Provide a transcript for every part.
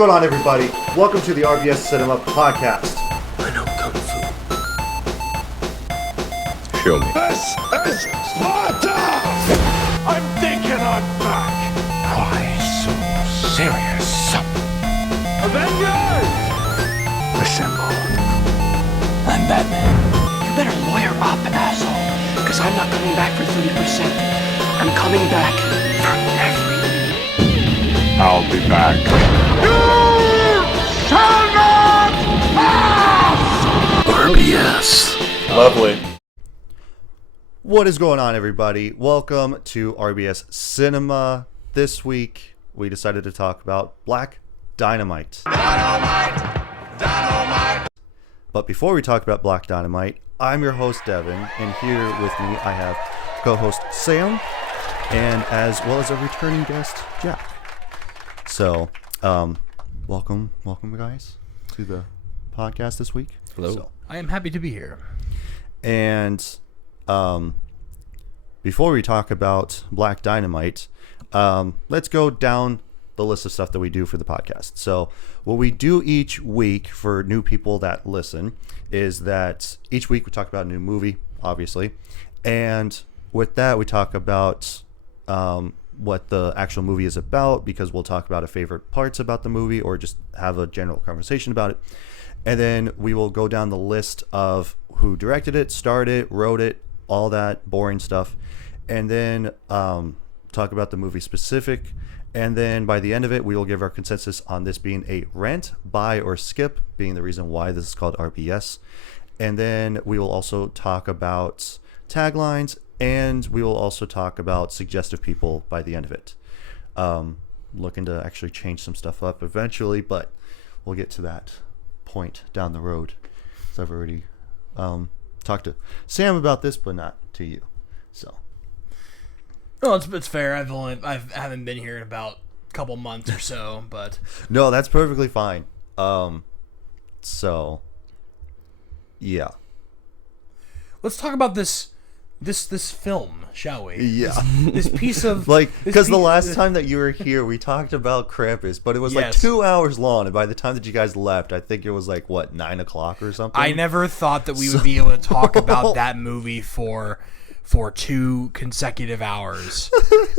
going on, everybody? Welcome to the RBS Cinema Podcast. I know Kung Fu. Show me. This is Sparta! I'm thinking I'm back. Why so serious? Avengers! Assemble. I'm Batman. You better lawyer up, asshole. Because I'm not coming back for 30%. I'm coming back for everything. I'll be back. You shall not pass! RBS. Lovely. What is going on, everybody? Welcome to RBS Cinema. This week, we decided to talk about Black Dynamite. But before we talk about Black Dynamite, I'm your host, Devin, and here with me I have co-host Sam, and as well as a returning guest, Jack. So, welcome guys to the podcast this week. Hello. So, I am happy to be here. and before we talk about Black Dynamite, let's go down the list of stuff that we do for the podcast. So what we do each week for new people that listen is that each week we talk about a new movie, obviously, and with that we talk about what the actual movie is about, because we'll talk about our favorite parts about the movie or just have a general conversation about it. And then we will go down the list of who directed it, starred it, wrote it, all that boring stuff, and then talk about the movie specific. And then by the end of it, we will give our consensus on this being a rent, buy, or skip, being the reason why this is called RBS. And then we will also talk about taglines, and we will also talk about suggestive people by the end of it. Looking to actually change some stuff up eventually, but we'll get to that point down the road. So I've already talked to Sam about this, but not to you. So. No, it's fair. I haven't been here in about a couple months or so, but No, that's perfectly fine. So, yeah. let's talk about this film, shall we? Yeah. This piece of because the last time that you were here, we talked about Krampus, but it was like Yes. 2 hours long, and by the time that you guys left, I think it was like, what, 9 o'clock or something? I never thought that we would be able to talk about that movie for 2 consecutive hours,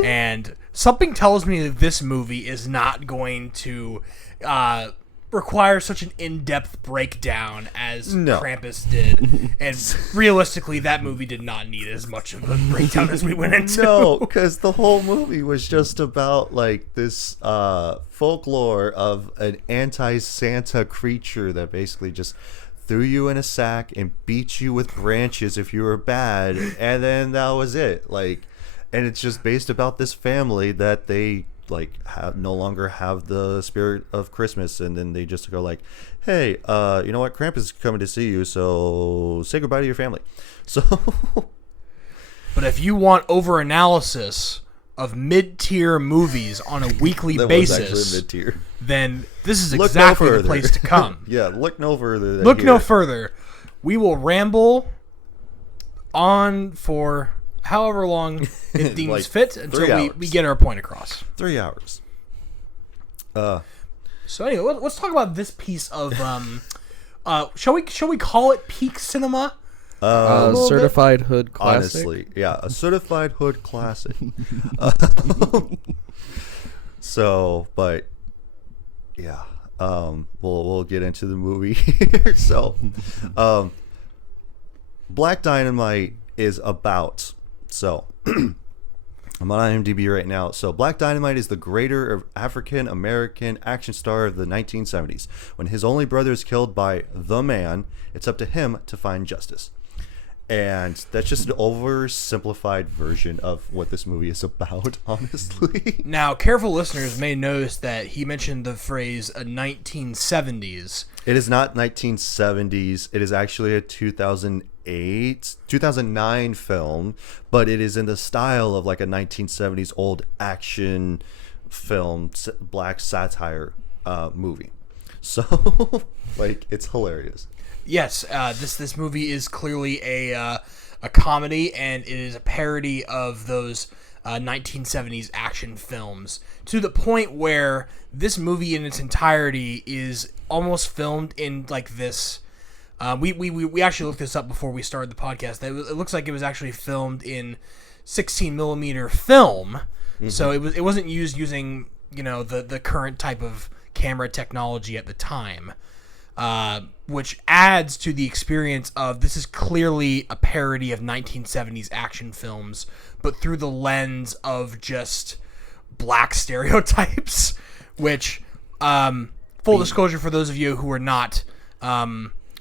and something tells me that this movie is not going to require such an in-depth breakdown as Krampus did, and realistically that movie did not need as much of a breakdown as we went into. No, because the whole movie was just about like this folklore of an anti-Santa creature that basically just threw you in a sack and beat you with branches if you were bad, and then that was it. Like, and it's just based about this family that they like no longer have the spirit of Christmas, and then they just go like, hey, you know what, Krampus is coming to see you, so say goodbye to your family. So But if you want over-analysis of mid-tier movies on a weekly basis, mid-tier. then this is Look exactly no the further. place to come. Yeah, look no further than Look here. no further. We will ramble on for however long it deems Like fit 3 until hours. we get our point across. 3 hours. So anyway, let's talk about this piece of shall we call it peak cinema? little Certified hood classic. Honestly, yeah, a certified hood classic. So, but yeah, we'll get into the movie here. So, Black Dynamite is about, so I'm on IMDb right now. So Black Dynamite is the greater African American action star of the 1970s. When his only brother is killed by the man, it's up to him to find justice. And that's just an oversimplified version of what this movie is about, honestly. Now, careful listeners may notice that he mentioned the phrase 1970s. It is not 1970s. It is actually a 2009 film, but it is in the style of like a 1970s old action film, black satire movie. So, like, it's hilarious. Yes, this movie is clearly a comedy, and it is a parody of those 1970s action films, to the point where this movie in its entirety is almost filmed in like this. We actually looked this up before we started the podcast. It looks like it was actually filmed in 16 millimeter film, so it wasn't using the current type of camera technology at the time, which adds to the experience of this is clearly a parody of 1970s action films, but through the lens of just black stereotypes, which, full disclosure for those of you who are not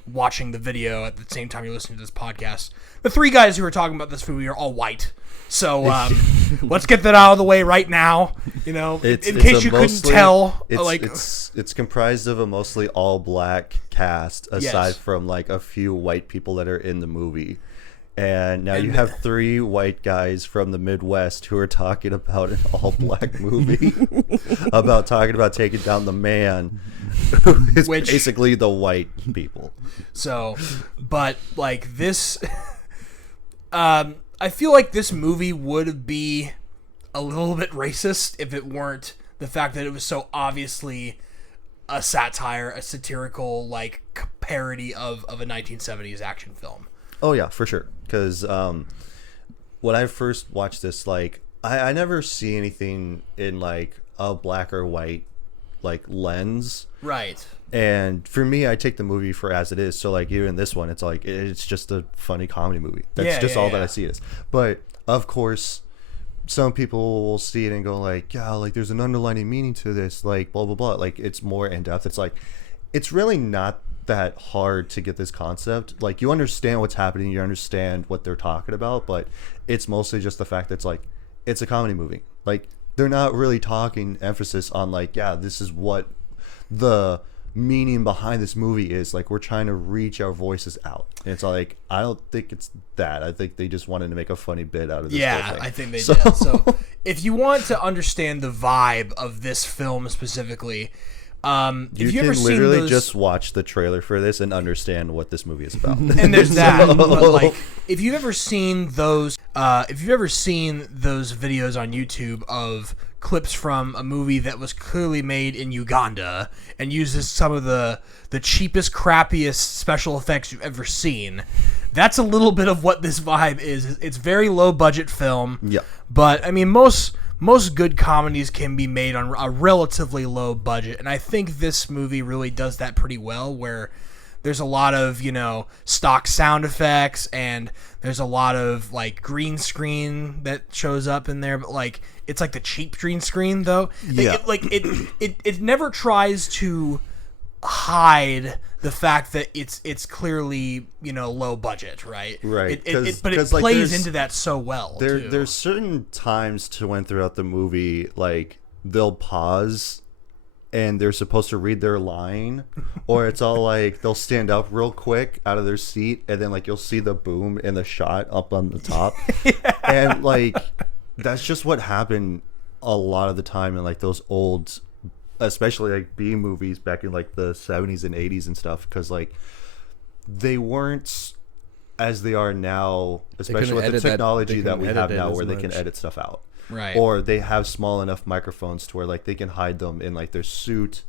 watching the video at the same time you're listening to this podcast, the three guys who are talking about this movie are all white. So let's get that out of the way right now. In case you couldn't tell, it's comprised of a mostly all black cast, aside from like a few white people that are in the movie. And now you have three white guys from the Midwest who are talking about an all black movie about taking down the man, who is basically the white people. So, but like this, I feel like this movie would be a little bit racist if it weren't the fact that it was so obviously a satire, a satirical like parody of a 1970s action film. Oh yeah, for sure. Because when I first watched this, like I never see anything in like a black or white like lens, right? And for me, I take the movie for as it is. So like even this one, it's like it's just a funny comedy movie. That's just all that I see it as. But of course, some people will see it and go like, yeah, like there's an underlying meaning to this, like blah blah blah. Like it's more in depth. It's like it's really not that hard to get this concept. Like you understand what's happening, you understand what they're talking about, but it's mostly just the fact that it's like it's a comedy movie. Like they're not really talking emphasis on like, yeah, this is what the meaning behind this movie is. Like we're trying to reach our voices out, and it's like I don't think it's that. I think they just wanted to make a funny bit out of this whole thing. I think they did. So if you want to understand the vibe of this film specifically, you can literally just watch the trailer for this and understand what this movie is about. And there's that. But like, if you've ever seen those videos on YouTube of clips from a movie that was clearly made in Uganda and uses some of the cheapest, crappiest special effects you've ever seen, that's a little bit of what this vibe is. It's very low budget film. Yeah. But I mean, most good comedies can be made on a relatively low budget, and I think this movie really does that pretty well, where there's a lot of, stock sound effects, and there's a lot of, like, green screen that shows up in there, but, like, it's, like, the cheap green screen, though. Yeah. It never tries to hide the fact that it's clearly low budget, right? Right. But it plays into that so well. There's certain times throughout the movie, like they'll pause and they're supposed to read their line, or it's all like they'll stand up real quick out of their seat, and then like you'll see the boom in the shot up on the top, and like that's just what happened a lot of the time in like those old, especially like B movies back in like the 70s and 80s and stuff, because like they weren't as they are now, especially with the technology that we have now, where they can edit stuff out, right? Or they have small enough microphones to where like they can hide them in like their suit,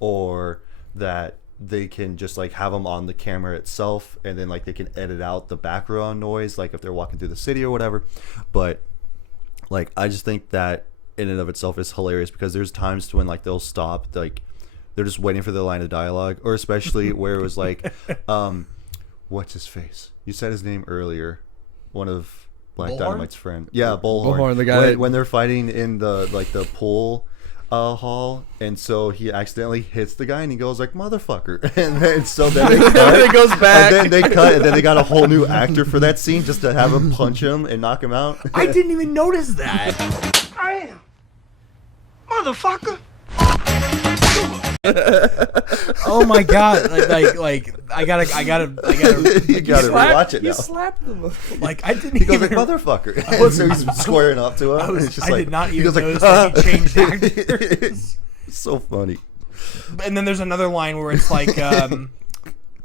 or that they can just like have them on the camera itself, and then like they can edit out the background noise, like if they're walking through the city or whatever. But like I just think that in and of itself is hilarious, because there's times to when like they'll stop, like they're just waiting for their line of dialogue, or especially where it was like what's his face, you said his name earlier, one of Black Dynamite's friend, Bullhorn, the guy when they're fighting in the like the pool hall, and so he accidentally hits the guy and he goes like motherfucker, and then so then they cut, it goes back, and then they cut, and then they got a whole new actor for that scene just to have him punch him and knock him out. I didn't even notice that. Motherfucker! Oh my god! Like I gotta you gotta rewatch it now. You slapped him. Like I didn't. He goes even, like motherfucker, and so he's squaring up to him. I did not even notice that he changed actors. It's so funny. And then there's another line where it's like,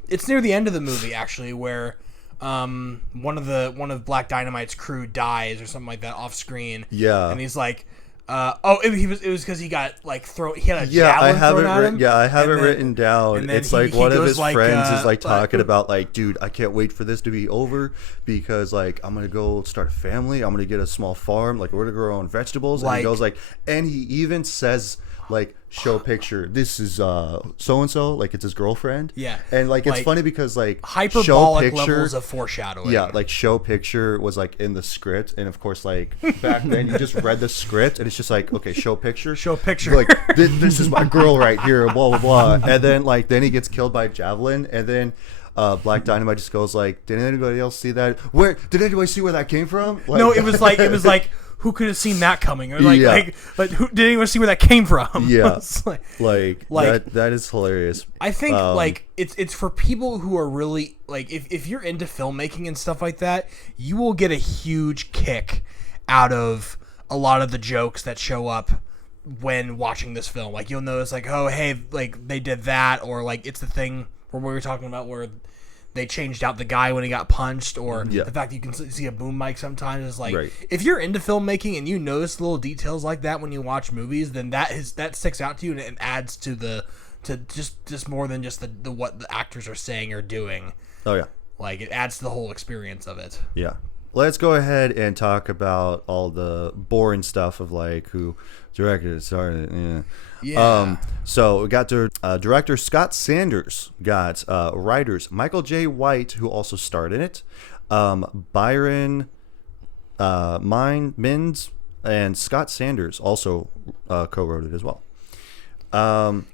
it's near the end of the movie actually, where one of Black Dynamite's crew dies or something like that off screen. Yeah. And he's like, it was because he got like he had a javelin thrown at him. I have it then- written down. and then It's he- like he one of goes his like, friends is like talking about like, dude, I can't wait for this to be over because like I'm gonna go start a family. I'm gonna get a small farm. Like we're gonna grow our own vegetables. And he Like- goes like, and he even says like, show picture. This is so and so. Like it's his girlfriend. Yeah. And like it's Like, funny because like hyperbolic show picture, levels of foreshadowing. yeah, like show picture was like in the script, and of course, like back then you just read the script, and it's just like, okay, show picture, Show picture. like this is my girl right here, blah blah blah, and then he gets killed by a javelin, and then Black Dynamite just goes like, did anybody else see that? Where did anybody see where that came from? Like, No, it was like who could have seen that coming? Or like Yeah. like who did anyone see where that came from? Yeah. It's like that is hilarious. I think like it's for people who are really like if you're into filmmaking and stuff like that, you will get a huge kick out of a lot of the jokes that show up when watching this film. Like you'll notice like, oh hey, like they did that, or like it's the thing where we were talking about where they changed out the guy when he got punched, or Yeah. the fact that you can see a boom mic sometimes is like, Right. if you're into filmmaking and you notice little details like that when you watch movies, then that sticks out to you and it adds to just more than just the what the actors are saying or doing. Oh yeah, Like it adds to the whole experience of it. yeah. Let's go ahead and talk about all the boring stuff of like who directed it, started it. Yeah. Yeah. So we got director Scott Sanders, got writers Michael J. White, who also starred in it, Byron Mines, and Scott Sanders also co-wrote it as well.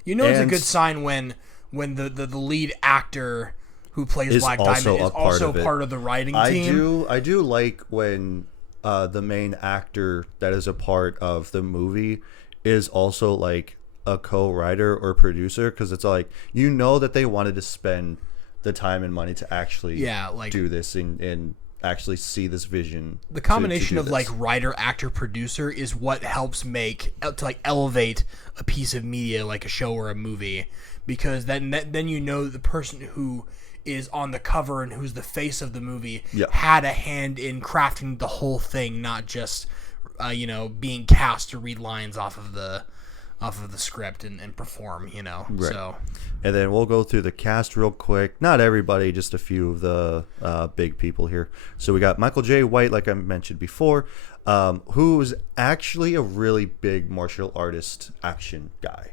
You know, it's a and good sign when the lead actor who plays is Black also Diamond is a part also of it. part of the writing team. I do like when the main actor that is a part of the movie is also like a co-writer or producer, because it's like, you know, that they wanted to spend the time and money to actually do this and actually see this vision. The combination to of do like this. writer, actor, producer is what helps make to like elevate a piece of media like a show or a movie, because then you know the person who is on the cover and who's the face of the movie had a hand in crafting the whole thing, not just being cast to read lines off of the script and perform, Right. So And then we'll go through the cast real quick. Not everybody, just a few of the big people here. So we got Michael J. White, like I mentioned before, who's actually a really big martial artist action guy.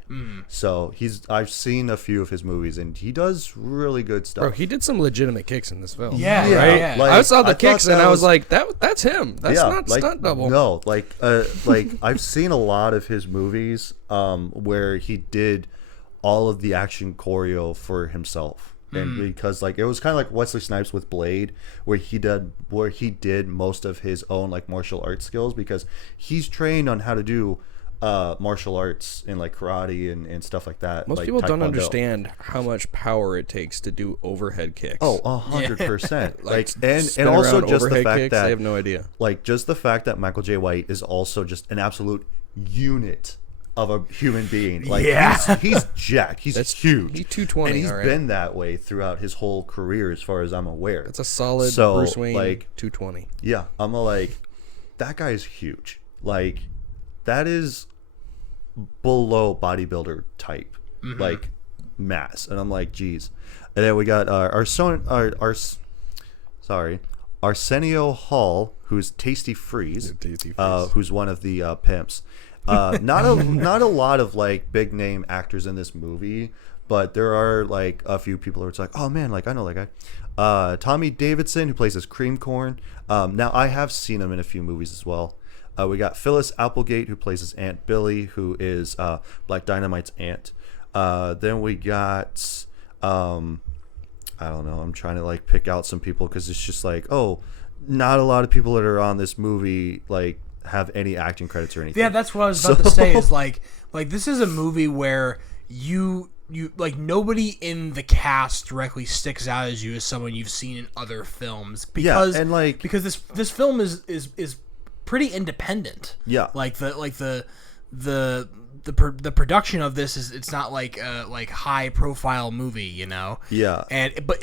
So I've seen a few of his movies, and he does really good stuff. Bro, he did some legitimate kicks in this film. Yeah, right. yeah. Like, I saw the thought kicks that and I was like, that's him. That's not like, stunt double. No, like I've seen a lot of his movies where he did all of the action choreo for himself. And because like it was kind of like Wesley Snipes with Blade, where he did most of his own like martial arts skills, because he's trained on how to do martial arts and like karate and stuff like that. Most like people don't Taekwondo. understand how much power it takes to do overhead kicks. Oh, 100%. Like Spin and also around just the overhead fact kicks, that they have no idea. like just the fact that Michael J. White is also just an absolute unit of a human being. Like he's jacked. He's huge. He's 220, and he's all right. been that way throughout his whole career, as far as I'm aware. That's a solid So, Bruce Wayne like, 220. Yeah, I'm like, that guy is huge. Like, that is below bodybuilder type, like mass. And I'm like, geez. And then we got Arsenio Hall, who's Tasty Freeze, who's one of the pimps. Not a lot of like big name actors in this movie, but there are like a few people who are like, oh man, like I know that guy. Tommy Davidson, who plays as Cream Corn. Now I have seen him in a few movies as well. We got Phyllis Applegate, who plays as Aunt Billy, who is Black Dynamite's aunt. Then we got I don't know. I'm trying to like pick out some people, because it's just like, oh, not a lot of people that are on this movie like have any acting credits or anything. yeah, that's what I was about to say. Is like this is a movie where you like nobody in the cast directly sticks out as you as someone you've seen in other films, because and like because this film is pretty independent. Yeah. Like the production of this is, it's not like a high profile movie, Yeah. And but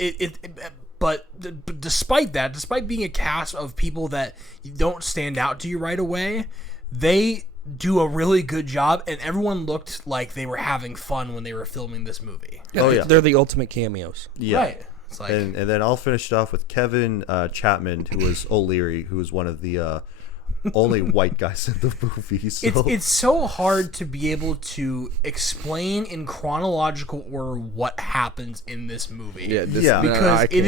But despite that, despite being a cast of people that don't stand out to you right away, they do a really good job, and everyone looked like they were having fun when they were filming this movie. Oh, yeah. They're the ultimate cameos. Yeah. Right. It's like, And then I'll finish it off with Kevin Chapman, who was O'Leary, who was one of the only white guys in the movie. So. it's so hard to be able to explain in chronological order what happens in this movie. Yeah. Because I it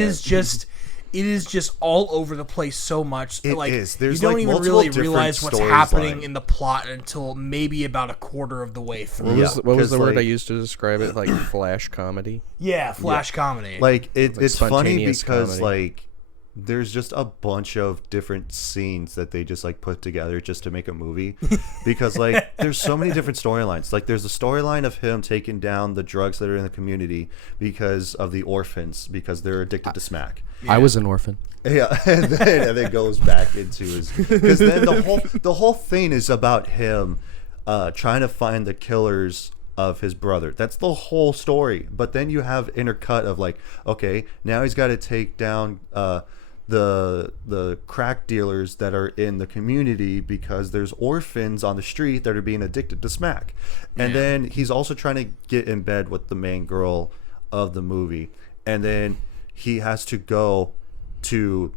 is just all over the place so much. It like, is. There's, you don't like, even multiple really different realize what's stories happening lying. in the plot until maybe about a quarter of the way through. What was 'cause, the word I like- used to describe it? Like flash comedy. Yeah, flash comedy. Like it's funny spontaneous because comedy. like there's just a bunch of different scenes that they just like put together just to make a movie because like there's so many different storylines. Like there's a storyline of him taking down the drugs that are in the community because of the orphans because they're addicted to smack. I was an orphan. Yeah, and then goes back into his because then the whole thing is about him trying to find the killers of his brother. That's the whole story. But then you have intercut of like, okay, now he's got to take down the crack dealers that are in the community because there's orphans on the street that are being addicted to smack. And then he's also trying to get in bed with the main girl of the movie. And then he has to go to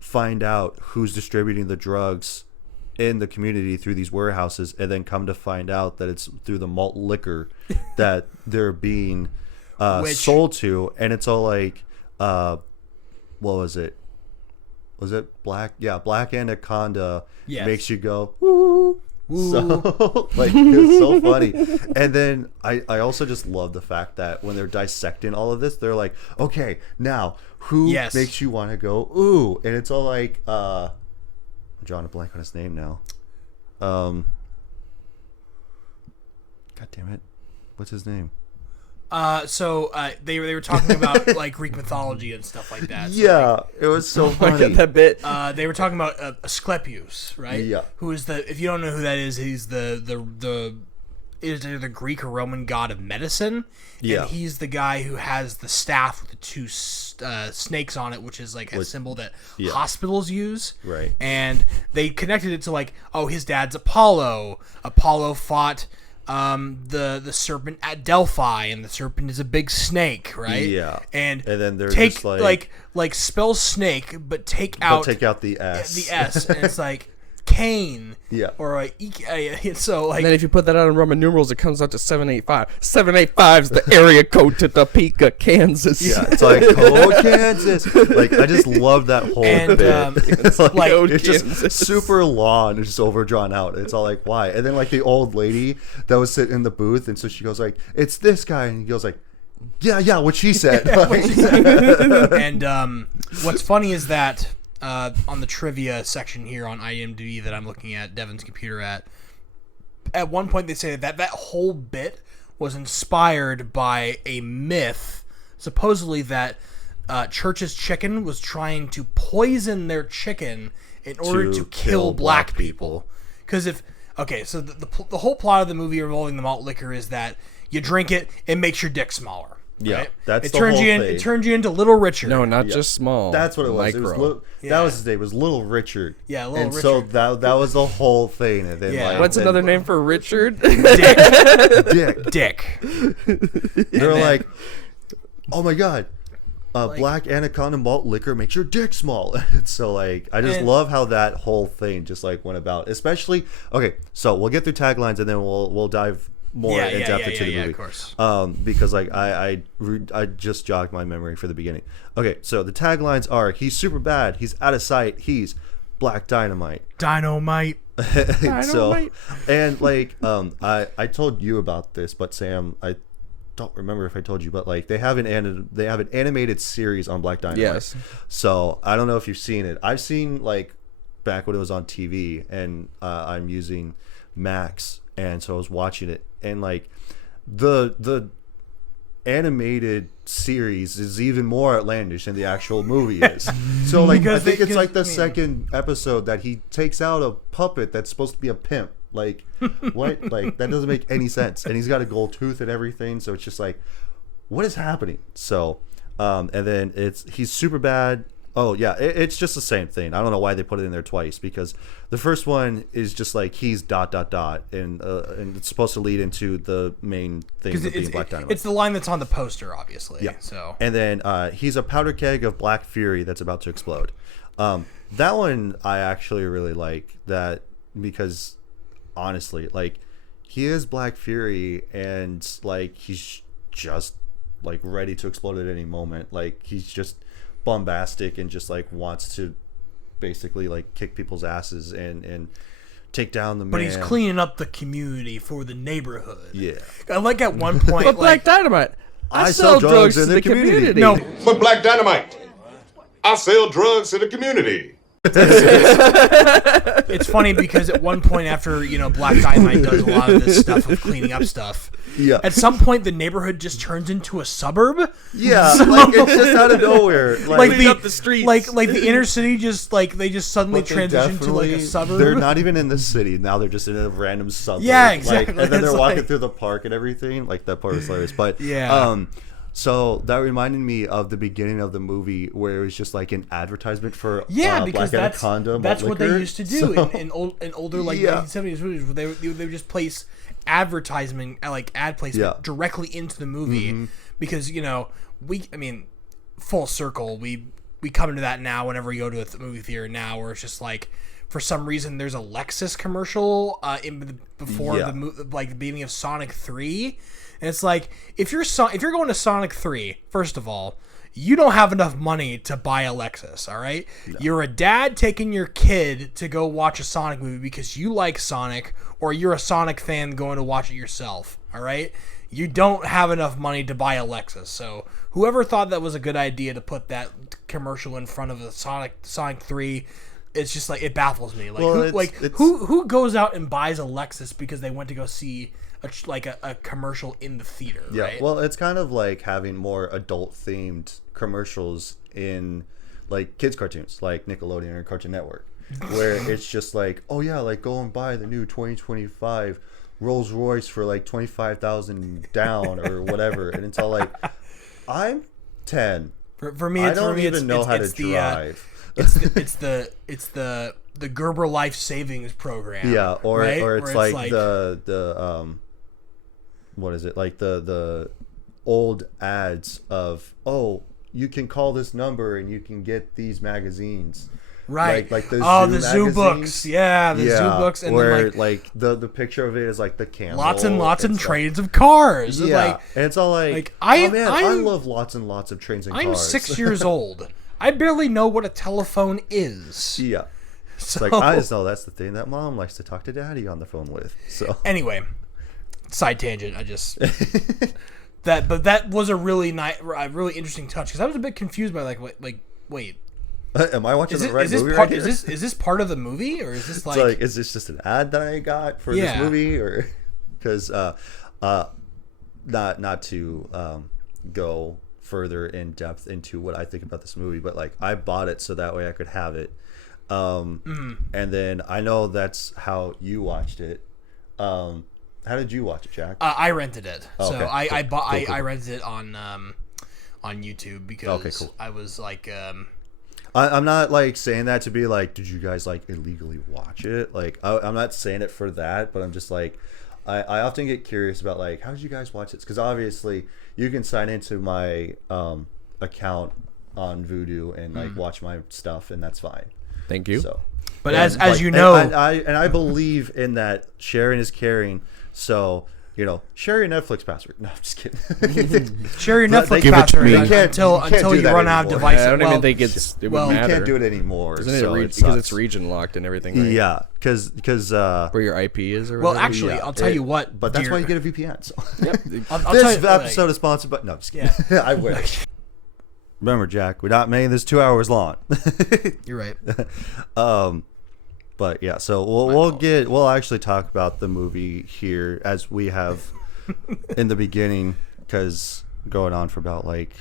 find out who's distributing the drugs in the community through these warehouses, and then come to find out that it's through the malt liquor that they're being sold to. And it's all like what was it Black Anaconda makes you go woo. So like it's so funny. And then I also just love the fact that when they're dissecting all of this, they're like, okay, now who makes you want to go ooh? And it's all like I'm drawing a blank on his name now. God damn it, what's his name? So they were talking about like Greek mythology and stuff like that. So, Yeah, it was so funny. That bit. they were talking about Asclepius, right? Yeah. Who is if you don't know who that is, he's the Greek or Roman god of medicine. Yeah. And he's the guy who has the staff with the two snakes on it, which is like a symbol that hospitals use. Right. And they connected it to like, oh, his dad's Apollo. Apollo fought the serpent at Delphi, and the serpent is a big snake, right? Yeah. And then they're take just like spell snake, but take out the S. the S, and it's like Cain. Yeah. Or so like. And then if you put that out in Roman numerals, it comes out to 785. 785 is the area code to Topeka, Kansas. Yeah, it's like Kansas. Like I just love that whole And, bit. It's like like- it's just Kansas. super long and just overdrawn out. It's all like why? And then like the old lady that was sitting in the booth, and so she goes like, "It's this guy," and he goes like, "Yeah, what she said." And what's funny is that on the trivia section here on IMDb that I'm looking at Devin's computer at one point they say that whole bit was inspired by a myth, supposedly that Church's Chicken was trying to poison their chicken in order to kill black people. Because so the whole plot of the movie involving the malt liquor is that you drink it, it makes your dick smaller. Yeah, right? that's it the turns whole you in. thing. It turns you into Little Richard. No, not just small. That's what it was. Micro. That was his name. It was Little Richard. Yeah, Little and Richard. so that was the whole thing. And then, Yeah. like, What's then another name for Richard? Dick. Dick. They're like, oh my god, Black Anaconda malt liquor makes your dick small. And so like I just love how that whole thing just like went about. Especially so we'll get through taglines and then we'll dive more in depth into the movie. Of course. Because like I just jogged my memory for the beginning. Okay, so the taglines are: he's super bad, he's out of sight, he's Black Dynamite. Dynamite. So and like I told you about this, but Sam, I don't remember if I told you, but like they have an animated series on Black Dynamite. Yes. So I don't know if you've seen it. I've seen like back when it was on TV, and I'm using Max, and so I was watching it, and like the animated series is even more outlandish than the actual movie is. So like I think it's like the second episode that he takes out a puppet that's supposed to be a pimp. Like what? Like that doesn't make any sense. And he's got a gold tooth and everything, so it's just like what is happening? So And then he's super bad. Oh yeah, it's just the same thing. I don't know why they put it in there twice, because the first one is just like he's ... and it's supposed to lead into the main thing of being Black Dynamite. It's the line that's on the poster, obviously. Yeah. So and then he's a powder keg of black fury that's about to explode. That one I actually really like that, because honestly, like, he is Black Fury, and like he's just like ready to explode at any moment. Like, he's just bombastic and just like wants to basically like kick people's asses and take down the man. But he's cleaning up the community for the neighborhood. Yeah. I like at one point, But Black Dynamite, I sell sell drugs drugs in to the the community. No, For Black Dynamite, I sell drugs to the community. it's funny because at one point after, Black Dynamite does a lot of this stuff of cleaning up stuff, Yeah. at some point the neighborhood just turns into a suburb. Yeah, like it's just out of nowhere. Like Cleaning up the streets. like the inner city just like they just suddenly But they transition to like a definitely- suburb. They're not even in the city now. They're just in a random suburb. Yeah, exactly. Like, and then they're It's walking like- through the park and everything. Like, that part was hilarious. But Yeah. so that reminded me of the beginning of the movie where it was just like an advertisement for because Black Anaconda that's what they liquor. used to do So- in older like Yeah. 1970s movies, where they would just place advertisement like ad placement Yeah. directly into the movie because full circle we come into that now whenever we go to a movie theater now, where it's just like for some reason there's a Lexus commercial before Yeah. the beginning of Sonic 3. And it's like, if you're going to Sonic 3, first of all, you don't have enough money to buy a Lexus, all right? No. You're a dad taking your kid to go watch a Sonic movie because you like Sonic, or you're a Sonic fan going to watch it yourself, all right? You don't have enough money to buy a Lexus. So whoever thought that was a good idea to put that commercial in front of the Sonic 3, it's just like, it baffles me. Like, who goes out and buys a Lexus because they went to go see a commercial in the theater? Yeah, right? well, it's kind of like having more adult themed commercials in like kids cartoons like Nickelodeon or Cartoon Network, where it's just like, oh yeah, like go and buy the new 2025 Rolls Royce for like 25,000 down or whatever, and it's all like, I'm 10. For me, I don't even know how to drive. It's the Gerber Life Savings Program. Yeah, or right? or it's Where like the what is it, like the old ads of, oh, you can call this number and you can get these magazines, right? Like the Zoo magazines. books, yeah, the Zoo books, and where then like the picture of it is like the camel, lots and lots of stuff. trains of cars. Yeah, Like, and it's all like I love lots and lots of trains and I'm cars. 6 years old. I barely know what a telephone is. Yeah. So, It's like, I just know that's the thing that mom likes to talk to daddy on the phone with. So anyway, side tangent. I just but that was a really really interesting touch, because I was a bit confused by wait. am I watching the right movie part, right here? is this part of the movie, or is this like? It's like, is this just an ad that I got for this movie, or because not to go further in depth into what I think about this movie, but like I bought it so that way I could have it. And then I know that's how you watched it. How did you watch it, Jack? I rented it. Oh, So okay. I bought Cool. I rented it on YouTube because Okay, cool. I was like I'm not like saying that to be like, did you guys like illegally watch it? Like I'm not saying it for that, but I'm just like, I often get curious about like, how did you guys watch it? Because obviously you can sign into my account on Vudu and like watch my stuff, and that's fine. Thank you. So, But and, as you know, and I believe in that sharing is caring. So, share your Netflix password. No, I'm just kidding. share your But they- Netflix give it to password me. until You can't do you that run out of anymore. devices. I don't Well, even think it well, would you matter. can't do it anymore. Isn't it so because sucks. it's region locked and everything, right? Yeah, because Where your IP is or well, whatever? actually, I'll tell you what. But that's dear- why you get a VPN. So. I'll tell This you, episode is sponsored by. No, just kidding. I wish. Remember, Jack, we're not making this 2 hours long. You're right. But yeah, so we'll actually talk about the movie here as we have in the beginning, because going on for about like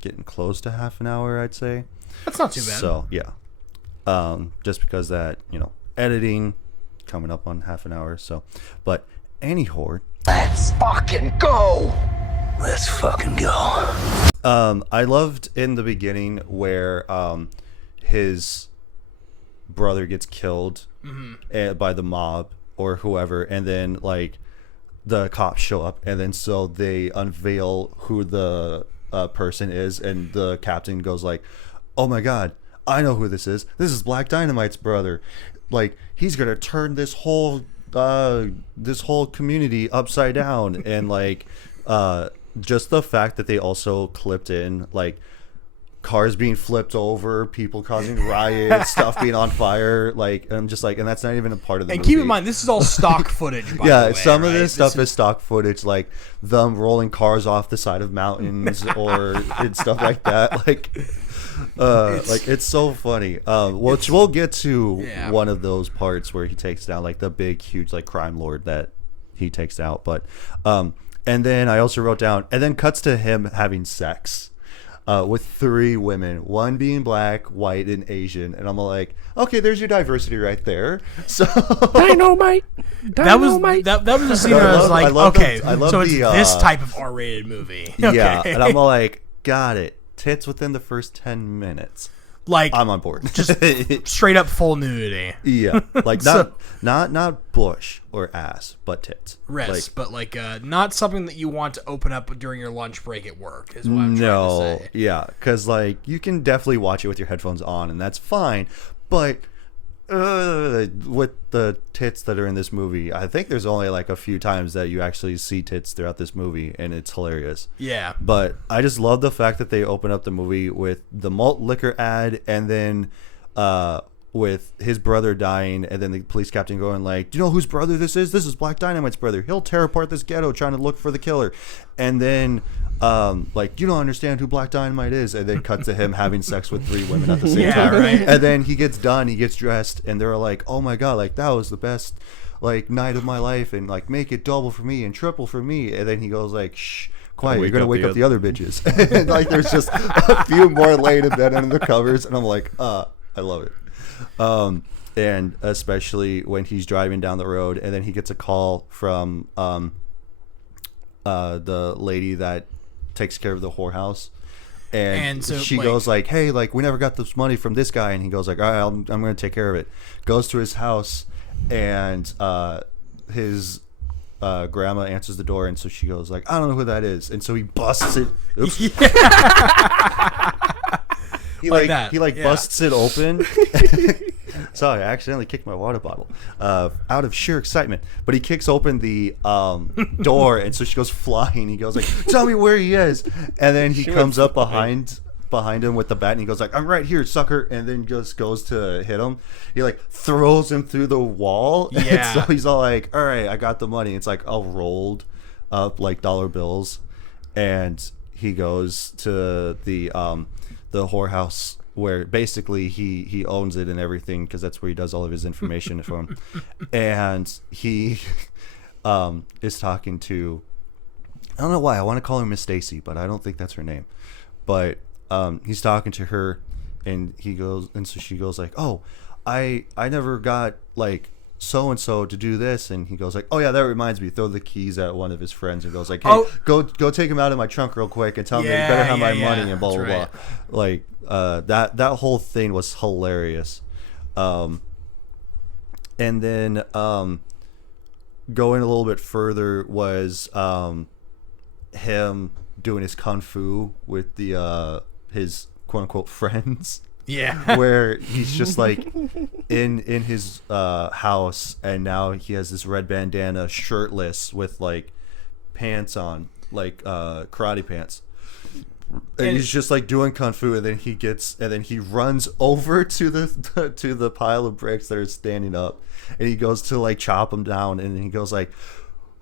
getting close to half an hour, I'd say. That's not too bad. So yeah, just because that editing coming up on half an hour. So, but anyhow, Let's fucking go! Let's fucking go. I loved in the beginning where his brother gets killed by the mob or whoever, and then like the cops show up, and then so they unveil who the person is, and the captain goes like, "Oh my god, I know who this is. This is Black Dynamite's brother. Like, he's gonna turn this whole community upside down." And like just the fact that they also clipped in like cars being flipped over, people causing riots, stuff being on fire, like, and I'm just like, and that's not even a part of the movie. And keep in mind, this is all stock footage, by the way, some of right? this stuff is stock footage, like them rolling cars off the side of mountains or and stuff like that. Like it's so funny. Which we'll get to one of those parts where he takes down like the big, huge like crime lord that he takes out. But and then I also wrote down, and then cuts to him having sex with 3 women, one being black, white, and Asian. And I'm like, okay, there's your diversity right there. So Dynamite. That was the scene where I was like, okay, so it's this type of R-rated movie. Okay. Yeah, and I'm like, got it. Tits within the first 10 minutes. Like, I'm on board. Just straight up full nudity. Yeah, like not bush or ass, but tits. Rest, but like not something that you want to open up during your lunch break at work. Is what I'm trying to say. Yeah, because like you can definitely watch it with your headphones on, and that's fine. But with the tits that are in this movie, I think there's only like a few times that you actually see tits throughout this movie, and it's hilarious. Yeah. But I just love the fact that they open up the movie with the malt liquor ad, and then with his brother dying, and then the police captain going like, "Do you know whose brother this is? This is Black Dynamite's brother. He'll tear apart this ghetto trying to look for the killer." And then like, "You don't understand who Black Dynamite is," and then cut to him having sex with 3 women at the same time. Right. And then he gets done, he gets dressed, and they're like, "Oh my god, like that was the best like night of my life, and like make it double for me and triple for me." And then he goes like, "Shh, quiet, you're gonna wake up the other bitches." And like there's just a few more laid in bed under the covers, and I'm like, I love it. And especially when he's driving down the road, and then he gets a call from the lady that takes care of the whorehouse, and so, she goes like, "Hey, like we never got this money from this guy," and he goes like, "All right, I'm gonna take care of it." Goes to his house, and his grandma answers the door, and so she goes like, "I don't know who that is," and so he busts it. Oops. He busts it open. Sorry, I accidentally kicked my water bottle out of sheer excitement. But he kicks open the door, and so she goes flying. He goes like, "Tell me where he is," and then he comes up behind him with the bat, and he goes like, "I'm right here, sucker," and then just goes to hit him. He like throws him through the wall. Yeah. So he's all like, "All right, I got the money." It's like all rolled up like dollar bills, and he goes to the whorehouse where basically he owns it and everything, because that's where he does all of his information from. And he is talking to, I don't know why I want to call her Miss Stacy, but I don't think that's her name. But he's talking to her, and he goes, and so she goes like, "Oh, I never got like so and so to do this," and he goes like, "Oh yeah, that reminds me." Throw the keys at one of his friends and goes like, "Hey, go take him out of my trunk real quick and tell him you better have my money," and blah blah blah. Like that whole thing was hilarious. And then going a little bit further was him doing his kung fu with the his quote unquote friends. Yeah. Where he's just like in his house, and now he has this red bandana, shirtless, with like pants on, like karate pants. And he's just like doing kung fu, and then he runs over to the pile of bricks that are standing up, and he goes to like chop them down, and then he goes like,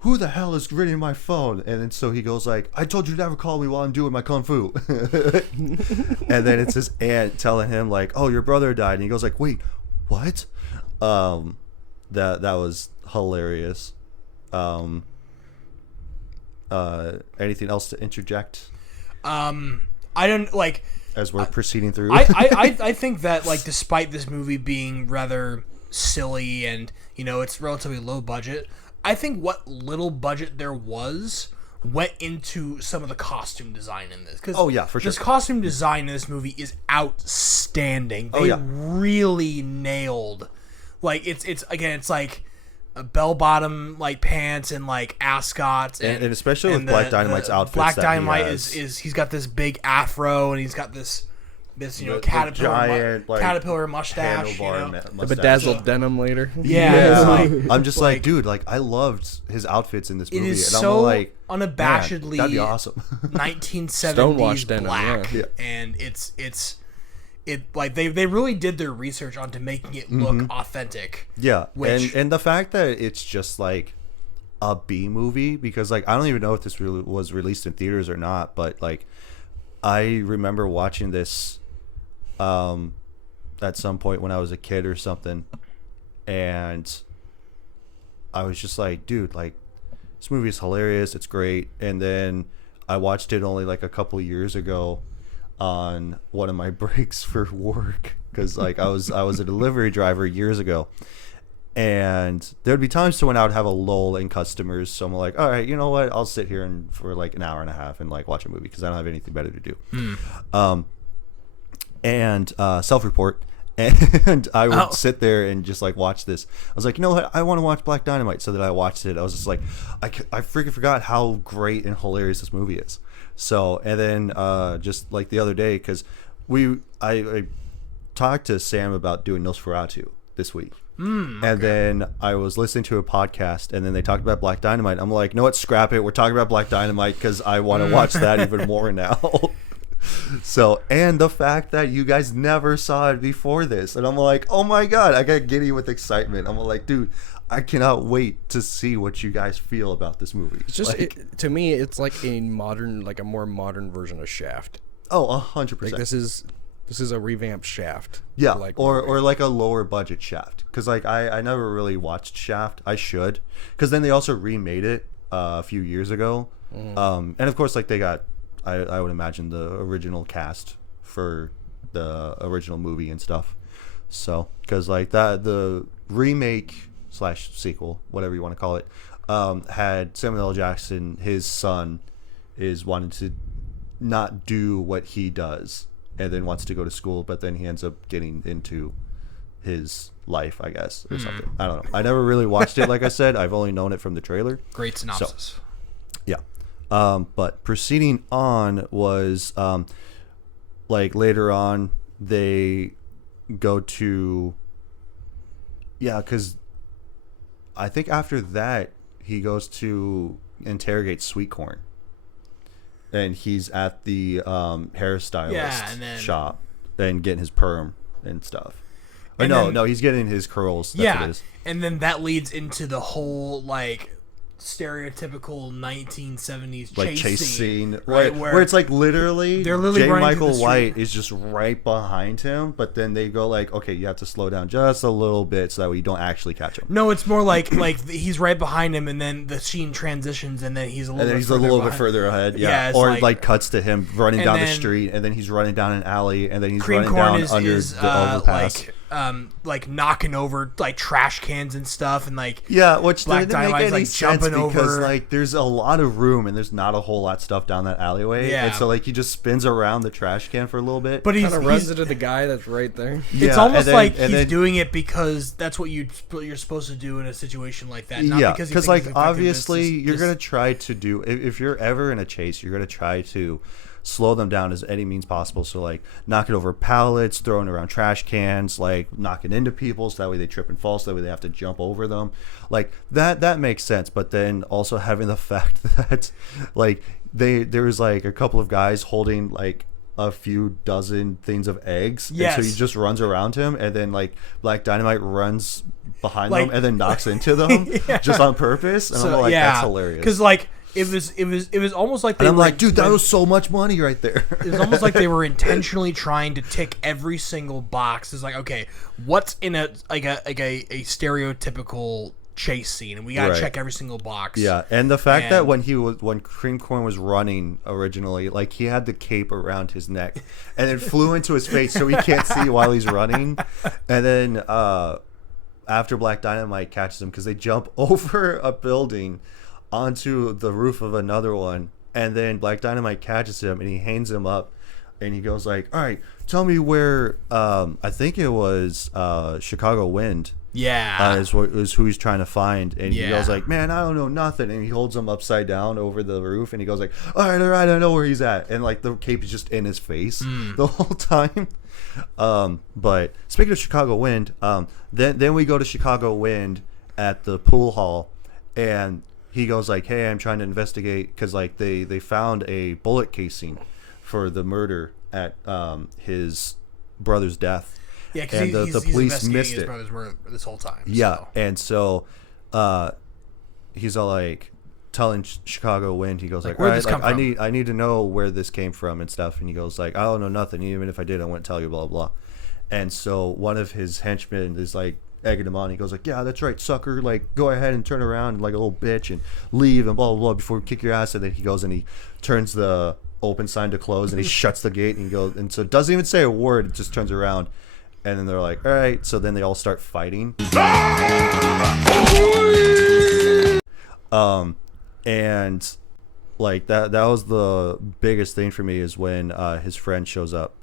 "Who the hell is ringing my phone?" And then so he goes like, "I told you to never call me while I'm doing my kung fu." And then it's his aunt telling him like, "Oh, your brother died," and he goes like, "Wait, what?" That was hilarious. Anything else to interject? I don't like as we're proceeding through. I think that like despite this movie being rather silly and it's relatively low budget, I think what little budget there was went into some of the costume design in this. 'Cause Oh, yeah, for sure. This costume design in this movie is outstanding. They really nailed. Like it's like a bell-bottom like pants and like ascots and especially with Black Dynamite's outfits. Black that Dynamite he has. is he's got this big afro and he's got this caterpillar mustache. The bedazzled denim later. Yeah. I'm just like, dude, like I loved his outfits in this movie. It is and so I'm like, unabashedly that'd be awesome. 1970s Stonewashed denim, black, yeah. and it's like they really did their research onto making it look authentic. Yeah, Which- and the fact that it's just like a B movie, because like I don't even know if this really was released in theaters or not, but like I remember watching this at some point when I was a kid or something, and I was just like, dude, like this movie is hilarious, it's great. And then I watched it only like a couple years ago on one of my breaks for work, because like I was a delivery driver years ago, and there'd be times to when I would have a lull in customers, so I'm like, all right, you know what, I'll sit here and for like an hour and a half and like watch a movie because I don't have anything better to do. And self-report, and I would sit there and just like watch this. I was like, you know what, I want to watch Black Dynamite. So that I watched it. I was just like, I freaking forgot how great and hilarious this movie is. So, and then just like the other day, because I talked to Sam about doing Nosferatu this week. And then I was listening to a podcast, and then they talked about Black Dynamite. I'm like, no, what, scrap it. We're talking about Black Dynamite because I want to watch that even more now. So, and the fact that you guys never saw it before this, and I'm like, oh my god, I got giddy with excitement. I'm like, dude, I cannot wait to see what you guys feel about this movie. It's just like, to me, it's like a more modern version of Shaft. oh, 100%. Like this is a revamped Shaft. Yeah, Like, or like a lower budget Shaft, because like I never really watched Shaft. I should, because then they also remade it a few years ago, and of course like they got I would imagine the original cast for the original movie and stuff. So because like that the remake / sequel, whatever you want to call it, had Samuel L. Jackson. His son is wanting to not do what he does, and then wants to go to school, but then he ends up getting into his life, I guess, or something. I don't know. I never really watched it, like I said. I've only known it from the trailer. Great synopsis. So, yeah. But proceeding on was, like, later on, they go to... Yeah, because I think after that, he goes to interrogate Sweet Corn. And he's at the hairstylist shop and getting his perm and stuff. Or no, he's getting his curls. That's what it is. And then that leads into the whole like stereotypical 1970s Like chase scene, right? Where it's like literally they're literally J. running Michael through the White street. is just right behind him, but then they go like, okay, you have to slow down just a little bit so that way you don't actually catch him. No, it's more like he's right behind him, and then the scene transitions, and then he's a little bit further ahead. Yeah, Yeah, it's or like- like cuts to him running and down the then street, and then he's running down an alley, and then he's Cream running Corn down is under the overpass. like knocking over like trash cans and stuff, and like Yeah, which Black didn't make Dynamite's, any like, sense jumping because over. like there's a lot of room and there's not a whole lot of stuff down that alleyway. Yeah. And so like he just spins around the trash can for a little bit. but kind of runs into the guy that's right there. it's Yeah, almost and then- like and he's then- doing it because that's what you're supposed to do in a situation like that. Not Yeah, because because you think like it's effective, obviously it's you're just- gonna try to do if you're ever in a chase, you're gonna try to slow them down as any means possible. So like knocking over pallets, throwing around trash cans, like knocking into people so that way they trip and fall, so that way they have to jump over them. Like that makes sense. But then also having the fact that like there was like a couple of guys holding like a few dozen things of eggs. Yes. And so he just runs around him, and then like Black Dynamite runs behind Like- them and then knocks into them just on purpose. And I'm like, that's hilarious. Because like it was almost like they And I'm were like, dude, that was so much money right there. It was almost like they were intentionally trying to tick every single box. It's like, okay, what's in a stereotypical chase scene, and we gotta Right. check every single box. Yeah, and the fact that And- when Cream Corn was running originally, like he had the cape around his neck, and it flew into his face, so he can't see while he's running. And then after Black Dynamite catches him, because they jump over a building onto the roof of another one, and then Black Dynamite catches him and he hangs him up, and he goes like, all right, tell me where I think it was Chicago Wind is who he's trying to find, and he goes like, man, I don't know nothing, and he holds him upside down over the roof, and he goes like, all right, I know where he's at, and like the cape is just in his face the whole time. But speaking of Chicago Wind, then we go to Chicago Wind at the pool hall, and he goes like, hey, I'm trying to investigate, because like they found a bullet casing for the murder at his brother's death. Yeah, because the police missed his it. brother's murder this whole time. Yeah, so. and so he's all like telling Chicago Wind, he goes like, where'd right, this come from? I need to know where this came from and stuff, and he goes like, I don't know nothing. Even if I did, I wouldn't tell you. Blah blah. And so one of his henchmen is like egging him on. He goes like, yeah, that's right, sucker. Like, go ahead and turn around like a little bitch and leave and blah blah blah before we kick your ass. And then he goes and he turns the open sign to close, and he shuts the gate, and he goes, and so it doesn't even say a word, it just turns around, and then they're like, all right, so then they all start fighting. And like that was the biggest thing for me, is when his friend shows up,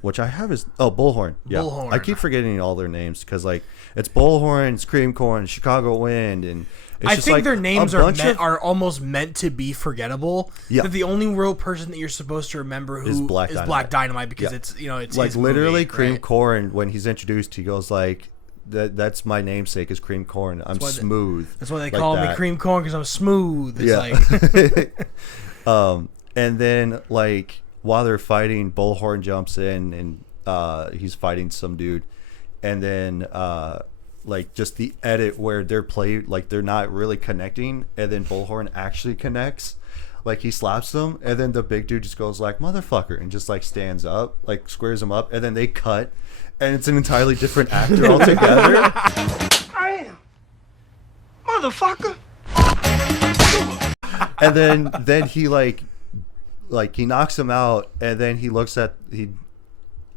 which I have is Bullhorn. Yeah, Bullhorn. I keep forgetting all their names, because like it's Bullhorn, Scream Corn, Chicago Wind, and it's I just think like their names a are almost meant to be forgettable. Yeah. That the only real person that you're supposed to remember who is Black Dynamite, because Yeah. it's like his literally movie, Cream right? Corn. When he's introduced, he goes like, that's my namesake is Cream Corn. I'm smooth. That's why they like call me that. Cream Corn, because I'm smooth. It's like And then like while they're fighting, Bullhorn jumps in, and he's fighting some dude, and then like just the edit where they're not really connecting, and then Bullhorn actually connects. Like he slaps them, and then the big dude just goes like, motherfucker, and just like stands up, like squares him up, and then they cut, and it's an entirely different actor altogether. I am. Motherfucker. And then he like he knocks him out, and then he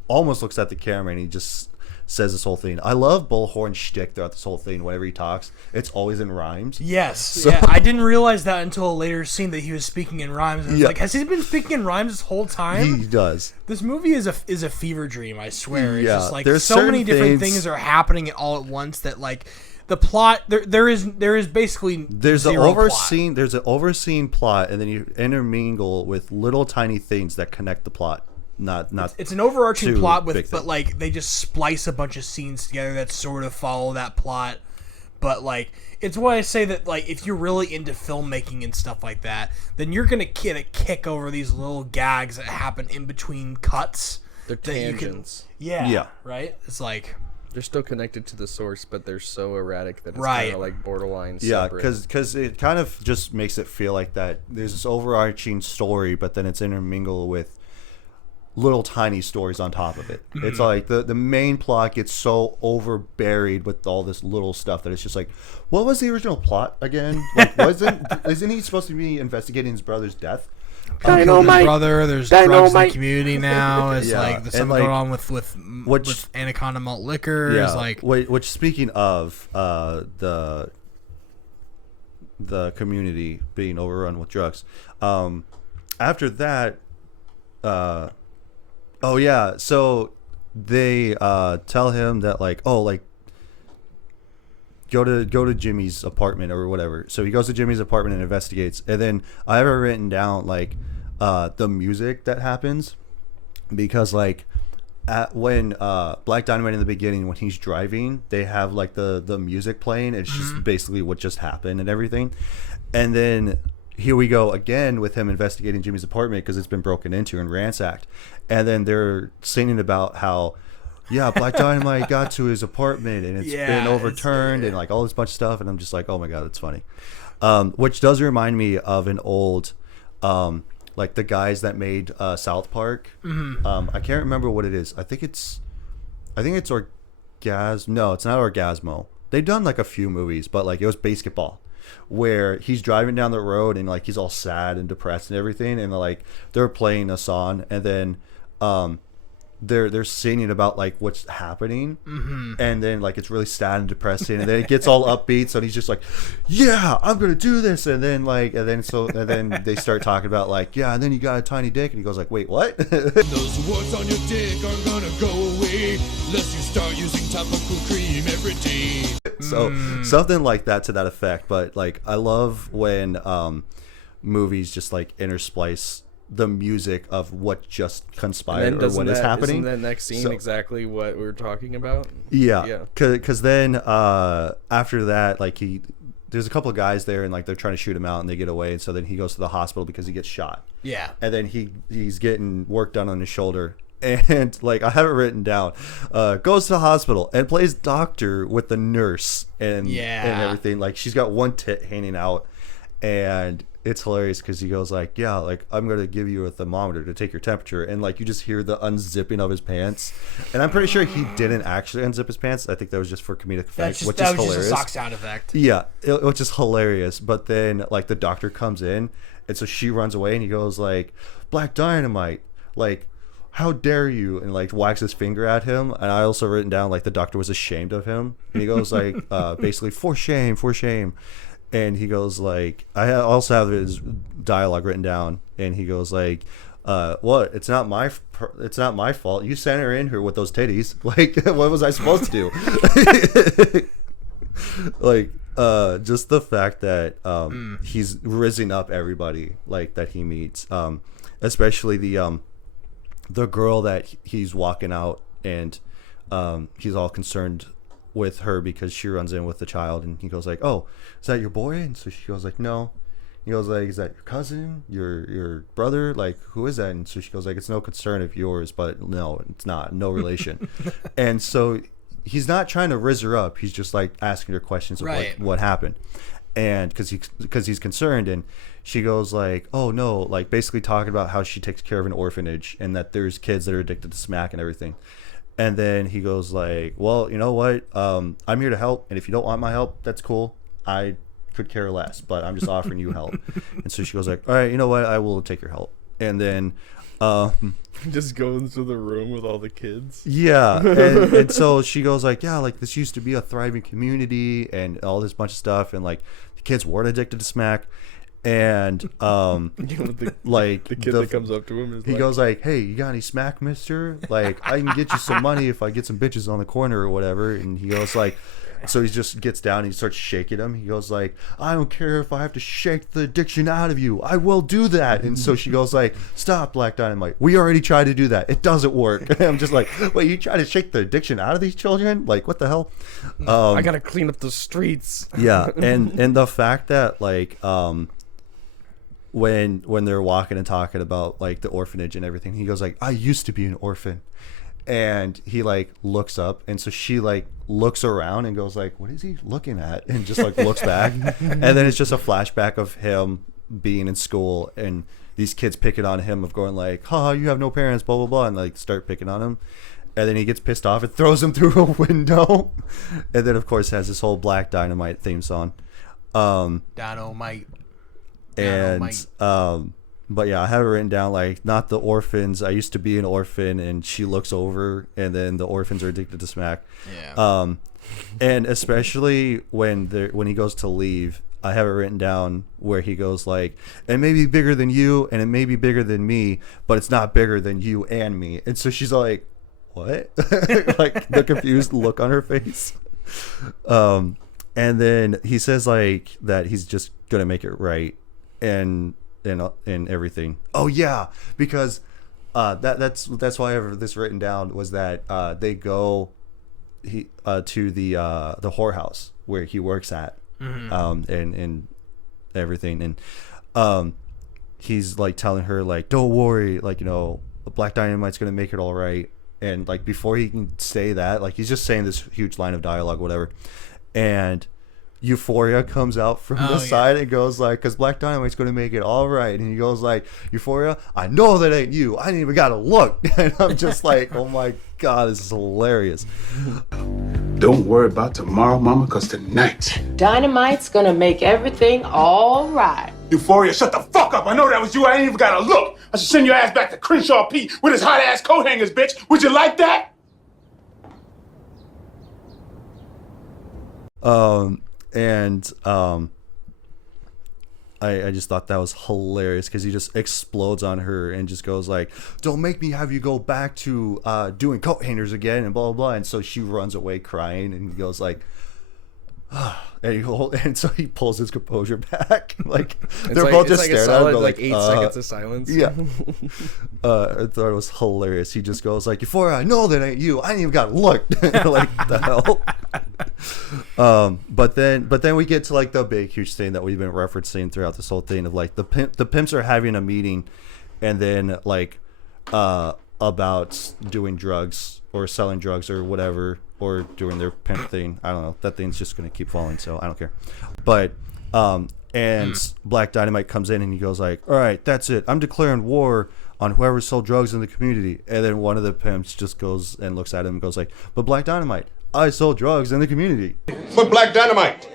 almost looks at the camera, and he just says this whole thing. I love Bullhorn's shtick throughout this whole thing. Whenever he talks, it's always in rhymes. yes, yeah. I didn't realize that until a later scene that he was speaking in rhymes. I was like, has he been speaking in rhymes this whole time? He does. This movie is a fever dream. I swear. It's Yeah, just like there's so many certain different things- things are happening all at once that like the plot there is basically There's an zero overseen plot, and then you intermingle with little tiny things that connect the plot. Not It's an overarching too plot big but thing. like they just splice a bunch of scenes together that sort of follow that plot. But like it's why I say that like if you're really into filmmaking and stuff like that, then you're gonna get a kick over these little gags that happen in between cuts. They're that you can- tangents. Yeah. Right. It's like They're still connected to the source, but they're so erratic that it's Right. kind of like borderline Yeah, separate. because it kind of just makes it feel like that there's this overarching story, but then it's intermingled with little tiny stories on top of it. It's like the main plot gets so overburied with all this little stuff that it's just like, what was the original plot again? Like, isn't he supposed to be investigating his brother's death? killed his brother. There's drugs in the community now. It's Yeah, like there's and, something like, going on with Anaconda malt liquor. Yeah. It's like Which speaking of the community being overrun with drugs, after that, so they tell him that like, oh, like go to Jimmy's apartment or whatever. So he goes to Jimmy's apartment and investigates, and then I have written down like the music that happens, because like when Black Dynamite in the beginning, when he's driving, they have like the music playing. It's just basically what just happened and everything. And then here we go again with him investigating Jimmy's apartment because it's been broken into and ransacked. And then they're singing about how, yeah, Black Dynamite got to his apartment and it's been overturned and like all this bunch of stuff. And I'm just like, oh my God, that's funny. Which does remind me of an old, like the guys that made South Park. I can't remember what it is. I think it's Orgasmo. No, it's not Orgasmo. They've done like a few movies, but like it was Basketball, where he's driving down the road and like he's all sad and depressed and everything, and like they're playing a song, and then they're singing about like what's happening, and then like it's really sad and depressing, and then it gets all upbeat. So he's just like, "Yeah, I'm gonna do this," and then they start talking about like, "Yeah," and then you got a tiny dick, and he goes like, "Wait, what?" Those warts on your dick aren't gonna go away unless you start using topical cream every day. So something like that to that effect. But like I love when movies just like intersplice the music of what just conspired or what is happening. Isn't that next scene exactly what we were talking about? Yeah. Because then after that, like there's a couple of guys there and like they're trying to shoot him out and they get away. And so then he goes to the hospital because he gets shot. Yeah. And then he's getting work done on his shoulder. And like I have it written down, goes to the hospital and plays doctor with the nurse and everything. Like she's got one tit hanging out, and it's hilarious because he goes like, "Yeah, like I'm gonna give you a thermometer to take your temperature," and like you just hear the unzipping of his pants. And I'm pretty sure he didn't actually unzip his pants. I think that was just for comedic effect, which is hilarious. Just a sock sound effect. Yeah, which is hilarious. But then like the doctor comes in, and so she runs away, and he goes like, "Black Dynamite, like." How dare you, and like whacks his finger at him. And I also written down like the doctor was ashamed of him, and he goes like basically for shame, and he goes like I also have his dialogue written down, and he goes like what, it's not my fault, you sent her in here with those titties, like what was I supposed to do? Like just the fact that he's rizzing up everybody like that he meets, especially the girl that he's walking out, and he's all concerned with her because she runs in with the child, and he goes like, "Oh, is that your boy?" And so she goes like, "No." He goes like, "Is that your cousin, your brother? Like, who is that?" And so she goes like, "It's no concern of yours, but no, it's not, no relation." And so he's not trying to rizz her up. He's just like asking her questions of like what happened, and because he's concerned. And she goes like, "Oh no," like basically talking about how she takes care of an orphanage and that there's kids that are addicted to smack and everything. And then he goes like, "Well, you know what? I'm here to help, and if you don't want my help, that's cool. I could care less, but I'm just offering you help." And so she goes like, "All right, you know what? I will take your help." And then just go into the room with all the kids. Yeah, and so she goes like, "Yeah, like this used to be a thriving community and all this bunch of stuff, and like the kids weren't addicted to smack." And like the kid that comes up to him he goes like, "Hey, you got any smack, mister? Like I can get you some money if I get some bitches on the corner or whatever." And he goes like, so he just gets down and he starts shaking him. He goes like, "I don't care if I have to shake the addiction out of you, I will do that." And so she goes like, "Stop, Black Dynamite, we already tried to do that, it doesn't work." And I'm just like, "Wait, you try to shake the addiction out of these children? Like what the hell?" I gotta clean up the streets. Yeah. And the fact that like when they're walking and talking about like the orphanage and everything, he goes like, "I used to be an orphan." And he like looks up, and so she like looks around and goes like, "What is he looking at?" And just like looks back, and then it's just a flashback of him being in school and these kids picking on him of going like, "Ha, you have no parents, blah blah blah," and like start picking on him. And then he gets pissed off and throws him through a window. And then of course has this whole Black Dynamite theme song. Dynamite. And but yeah, I have it written down like, "Not the orphans. I used to be an orphan," and she looks over, and then the orphans are addicted to smack. Yeah. And especially when he goes to leave, I have it written down where he goes like, "It may be bigger than you, and it may be bigger than me, but it's not bigger than you and me." And so she's like, "What?" Like the confused look on her face. And then he says like that he's just gonna make it right, and everything. Oh yeah, because that's why I have this written down, was that they go to the whorehouse where he works at, and everything, and he's like telling her like, "Don't worry, like, you know, Black Dynamite's gonna make it all right." And like before he can say that, like he's just saying this huge line of dialogue, whatever, and Euphoria comes out from the side and goes like, "Because Black Dynamite's going to make it all right." And he goes like, "Euphoria, I know that ain't you. I ain't even got to look." And I'm just like, oh my God, this is hilarious. Don't worry about tomorrow, mama, because tonight. Dynamite's gonna make everything all right. Euphoria, shut the fuck up. I know that was you. I ain't even got to look. I should send your ass back to Crenshaw Pete with his hot ass coat hangers, bitch. Would you like that? I just thought that was hilarious because he just explodes on her and just goes like, "Don't make me have you go back to doing coat hangers again," and blah blah blah. And so she runs away crying, and he goes like, and so he pulls his composure back. Like they're both just staring at him, go like 8 seconds of silence. Yeah. I thought it was hilarious. He just goes like, "Before I know that ain't you, I ain't even got to look." Like the hell. But then we get to like the big huge thing that we've been referencing throughout this whole thing of like the pimps are having a meeting, and then like about doing drugs or selling drugs or whatever, or doing their pimp thing. I don't know. That thing's just gonna keep falling, so I don't care. But and Black Dynamite comes in and he goes like, "All right, that's it. I'm declaring war on whoever sold drugs in the community." And then one of the pimps just goes and looks at him and goes like, "But Black Dynamite, I sold drugs in the community." But Black Dynamite,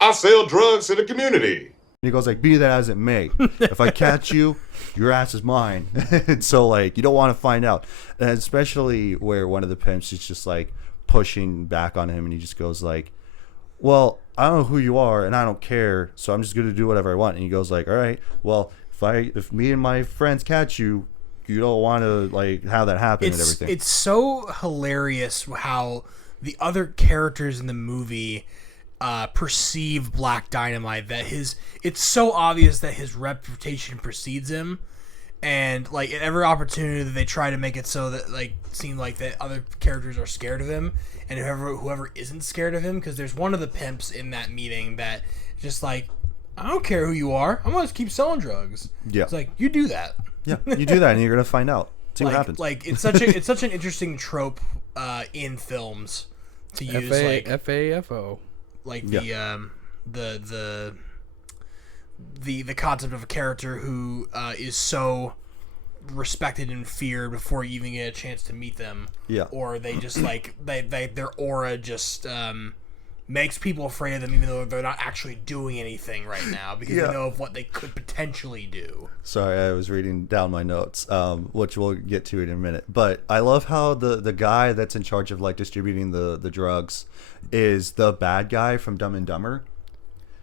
I sell drugs in the community. And he goes like, "Be that as it may, if I catch you, your ass is mine." And so like you don't want to find out, and especially where one of the pimps is just like pushing back on him, and he just goes like, "Well, I don't know who you are, and I don't care, so I'm just gonna do whatever I want." And he goes like, "All right, well, if me and my friends catch you, you don't want to like have that happen and everything." It's so hilarious how the other characters in the movie perceive Black Dynamite, that it's so obvious that his reputation precedes him, and like at every opportunity that they try to make it so that like seem like that other characters are scared of him, and whoever isn't scared of him, because there's one of the pimps in that meeting that just like, "I don't care who you are, I'm gonna keep selling drugs." Yeah, it's like, you do that. Yeah, you do that, and you're gonna find out. See what happens. Like it's such an interesting trope in films to use, like FAFO. Like the concept of a character who is so respected and feared before you even get a chance to meet them. Yeah. Or they just like their aura just makes people afraid of them, even though they're not actually doing anything right now, because they know of what they could potentially do. Sorry, I was reading down my notes, which we'll get to in a minute. But I love how the guy that's in charge of like distributing the drugs is the bad guy from Dumb and Dumber.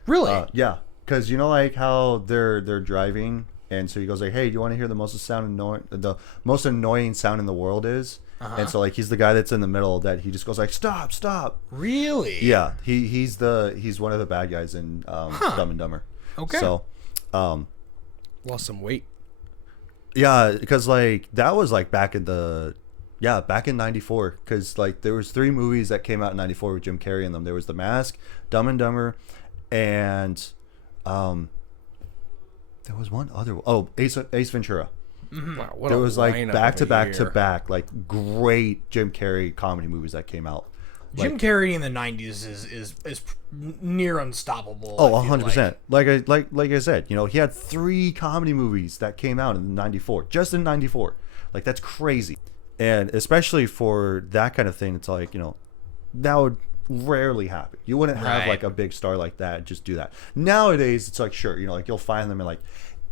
Really? Yeah, because you know like how they're driving, and so he goes like, "Hey, do you want to hear the most annoying sound in the world is?" And so like he's the guy that's in the middle that he just goes like, "Stop." Really? Yeah, he's one of the bad guys in Dumb and Dumber. Okay. So Lost some weight. yeah, because like that was like back in '94, because like there was 3 movies that came out in '94 with Jim Carrey in them. There was The Mask, Dumb and Dumber, and there was one other one. Oh, Ace Ventura. Wow, what There a was like lineup back to of a back to year. back like great Jim Carrey comedy movies that came out. Jim Carrey in the 90s is near unstoppable. Oh, I feel 100%. Like I said, you know, he had 3 comedy movies that came out in '94, just in '94. Like that's crazy. And especially for that kind of thing, it's like, you know, that would rarely happen. You wouldn't have like a big star like that just do that. Nowadays, it's like, sure, you know, like you'll find them in like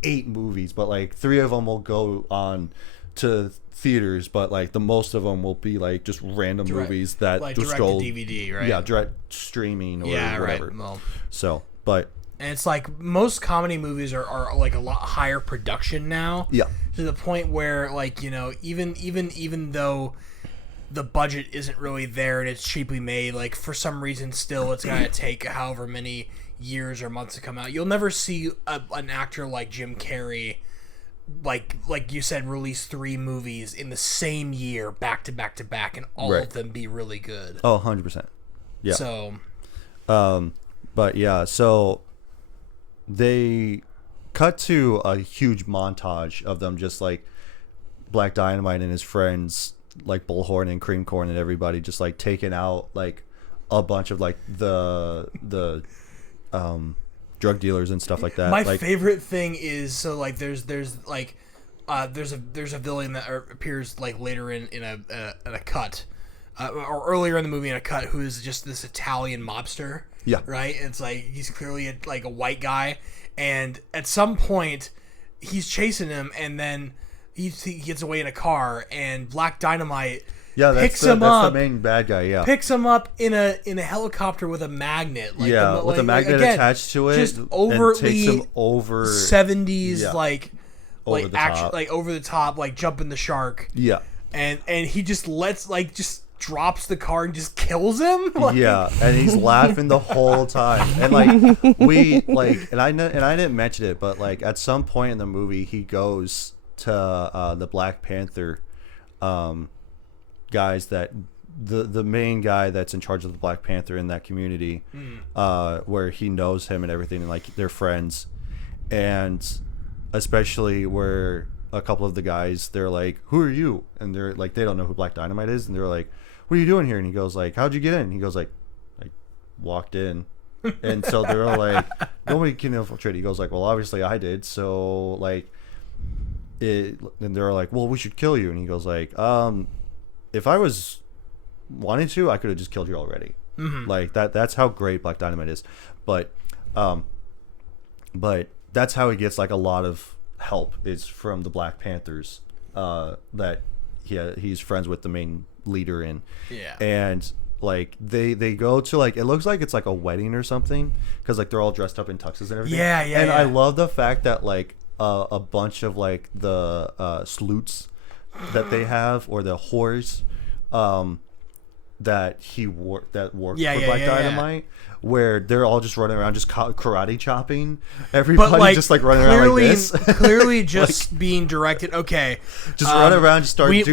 8 movies, but like 3 of them will go on to theaters, but like the most of them will be like just random movies that like just direct go to DVD, right? Yeah, direct streaming or whatever. Right. Well, so, but and it's like most comedy movies are like a lot higher production now. Yeah. To the point where like, you know, even though the budget isn't really there and it's cheaply made, like for some reason still it's gonna take however many years or months to come out. You'll never see an actor like Jim Carrey, like you said, release 3 movies in the same year back to back to back, and all of them be really good. Oh, 100%. Yeah. So but yeah, so they cut to a huge montage of them just like Black Dynamite and his friends, like Bullhorn and Cream Corn and everybody, just like taking out like a bunch of like the drug dealers and stuff like that. My like, favorite thing is, so like there's a villain that appears like later in a cut, or earlier in the movie in a cut, who is just this Italian mobster. Yeah. Right. It's like he's clearly like a white guy, and at some point, he's chasing him, and then he gets away in a car, and Black Dynamite that's the main bad guy. Yeah, picks him up in a helicopter with a magnet. Like with a magnet again, attached to it, just overtly and takes him over 70s, over the top. like over the top, like jumping the shark. Yeah, and he just drops the car and just kills him. Yeah, and he's laughing the whole time. And I didn't mention it, but like at some point in the movie, he goes to the Black Panther guys, that the main guy that's in charge of the Black Panther in that community, where he knows him and everything, and like they're friends, and especially where a couple of the guys, they're like, "Who are you?" And they're like, they don't know who Black Dynamite is, and they're like, "What are you doing here?" And he goes like, "How'd you get in?" And he goes like walked in. And so they're like, "Nobody can infiltrate." He goes like, "Well, obviously I did." So like and they're like, "Well, we should kill you." And he goes like, "If I was wanting to, I could have just killed you already." Like that's how great Black Dynamite is. But that's how he gets like a lot of help, is from the Black Panthers, that he's friends with the main leader in. And like they go to, like, it looks like it's like a wedding or something, because like they're all dressed up in tuxes and everything. And I love the fact that like a bunch of like the sleuths that they have, or the whores that work for Black Dynamite, where they're all just running around just karate chopping everybody, but, like, just like running around like this. Clearly just like, being directed. Okay, just run around, just doing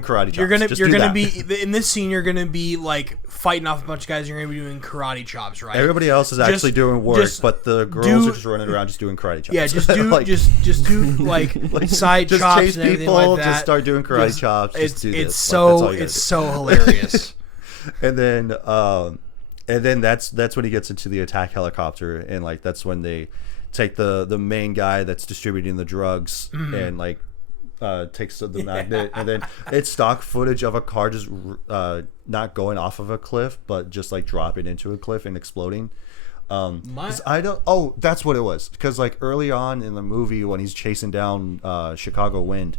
karate chops. You're gonna be in this scene. You're gonna be like fighting off a bunch of guys. You're gonna be doing karate chops, right? Everybody else is actually doing work, but the girls are just running around just doing karate chops. Yeah, just do like, just do like side just chops chase and everything people, like that. Just start doing karate chops. It's so hilarious. And then that's when he gets into the attack helicopter, and like that's when they take the main guy that's distributing the drugs, and like takes the magnet, and then it's stock footage of a car just not going off of a cliff, but just like dropping into a cliff and exploding. That's what it was, because like early on in the movie when he's chasing down Chicago Wind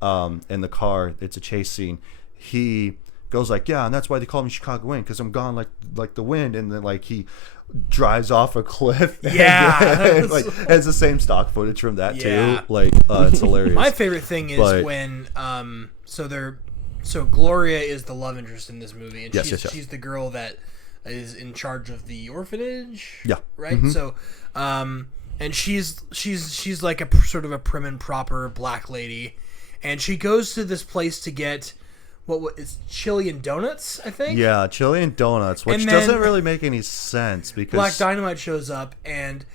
in the car, it's a chase scene, he goes like, "Yeah, and that's why they call me Chicago Wind, because I'm gone like the wind." And then like he drives off a cliff. And like it's the same stock footage from that too. Like it's hilarious. My favorite thing is when so Gloria is the love interest in this movie, and she's the girl that is in charge of the orphanage. Yeah. Right. Mm-hmm. So and she's like a sort of a prim and proper black lady, and she goes to this place to get what is chili and donuts, I think? Yeah, chili and donuts, which doesn't really make any sense, because Black Dynamite shows up, and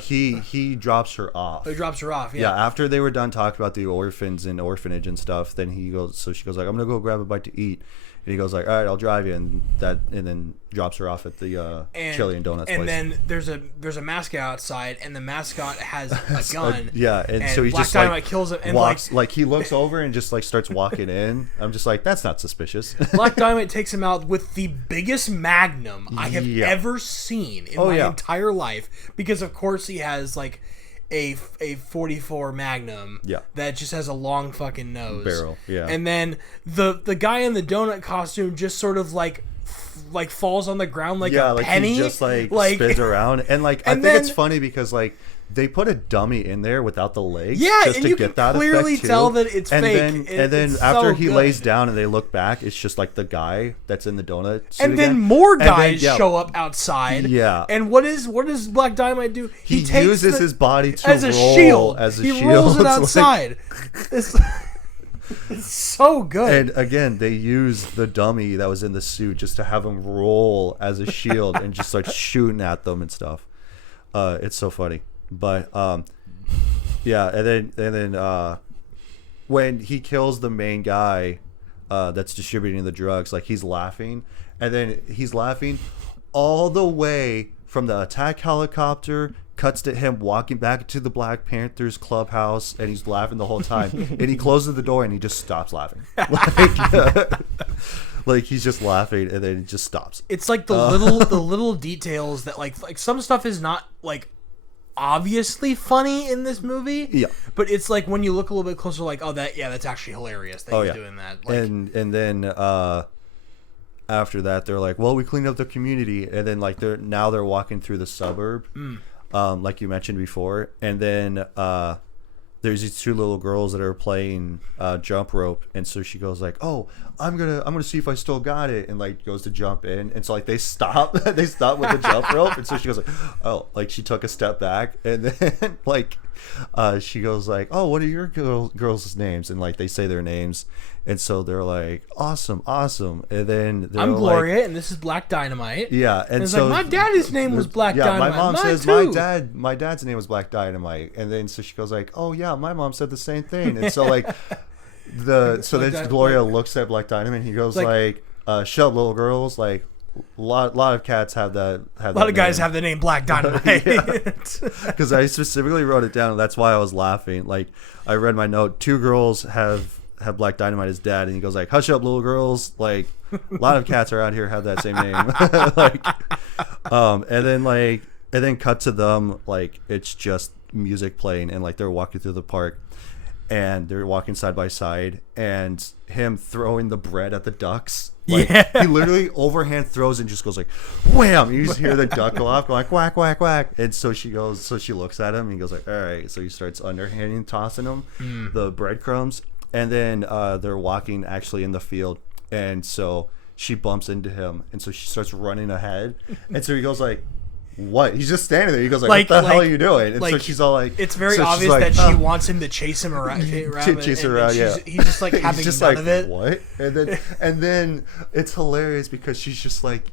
he drops her off. He drops her off, yeah. After they were done talking about the orphans and orphanage and stuff, then she goes like, "I'm gonna go grab a bite to eat." And he goes like, "All right, I'll drive you," and then drops her off at the chili and donuts place. And then there's a mascot outside, and the mascot has a gun. And so he Black just Dynamite like kills him, and walks, like he looks over and just like starts walking in. I'm just like, that's not suspicious. Black Dynamite takes him out with the biggest magnum I have ever seen in my entire life, because of course he has like a 44 Magnum that just has a long fucking nose barrel, and then the guy in the donut costume just sort of like falls on the ground like a penny. He just like spins around, and like I think it's funny because like they put a dummy in there without the legs, just and to you get can that clearly effect too. tell that it's and fake. Then after he lays down and they look back, it's just like the guy that's in the donut suit and then again. more guys show up outside. And what does Black Dynamite do? He takes uses his body to as a roll shield. As a he shield. rolls it outside. It's so good. And again, they use the dummy that was in the suit just to have him roll as a shield and just start shooting at them and stuff. It's so funny. But and then when he kills the main guy that's distributing the drugs, like he's laughing, and then he's laughing all the way from the attack helicopter, cuts to him walking back to the Black Panthers clubhouse, and he's laughing the whole time. And he closes the door and he just stops laughing. Like he's just laughing, and then he just stops. It's like the little details that like some stuff is not like obviously funny in this movie. Yeah. But it's like when you look a little bit closer, like, oh, that's actually hilarious that he's doing that. Like, and then after that, they're like, well, we cleaned up the community, and then like they're walking through the suburb, like you mentioned before, and then there's these two little girls that are playing jump rope, and so she goes like, oh, I'm gonna see if I still got it, and like goes to jump in, and so like they stop with the jump rope, and so she goes like, oh, like she took a step back, and then like she goes like, oh, what are your girls' names, and like they say their names, and so they're like, awesome, and then they're I'm Gloria, like, and this is Black Dynamite. yeah, and it's so like, my daddy's name was Black Dynamite. my mom Mine says too. my dad's name was Black Dynamite, and then so she goes like, oh yeah, my mom said the same thing, and so like then Gloria looks at Black Dynamite, and he goes like shut up, little girls, like a lot of cats have that. A lot of guys have the name Black Dynamite. Because I specifically wrote it down, and that's why I was laughing. Like I read my note, 2 girls have Black Dynamite as dad, and he goes like, hush up, little girls, like a lot of cats around here have that same name. Like and then cut to them, like it's just music playing, and like they're walking through the park, and they're walking side by side, and him throwing the bread at the ducks. Like, he literally overhand throws and just goes like, wham! You just hear the duck go off, going like, quack, quack, quack. And so she looks at him, and he goes like, all right. So he starts underhanding, tossing him the breadcrumbs. And then they're walking actually in the field. And so she bumps into him. And so she starts running ahead. And so he goes like, what? He's just standing there. He goes like, what the hell are you doing? And so she's all like, it's very obvious that she wants him to chase him around. Chase her around, yeah. He's just like having just none like, of it. What? And then it's hilarious because she's just like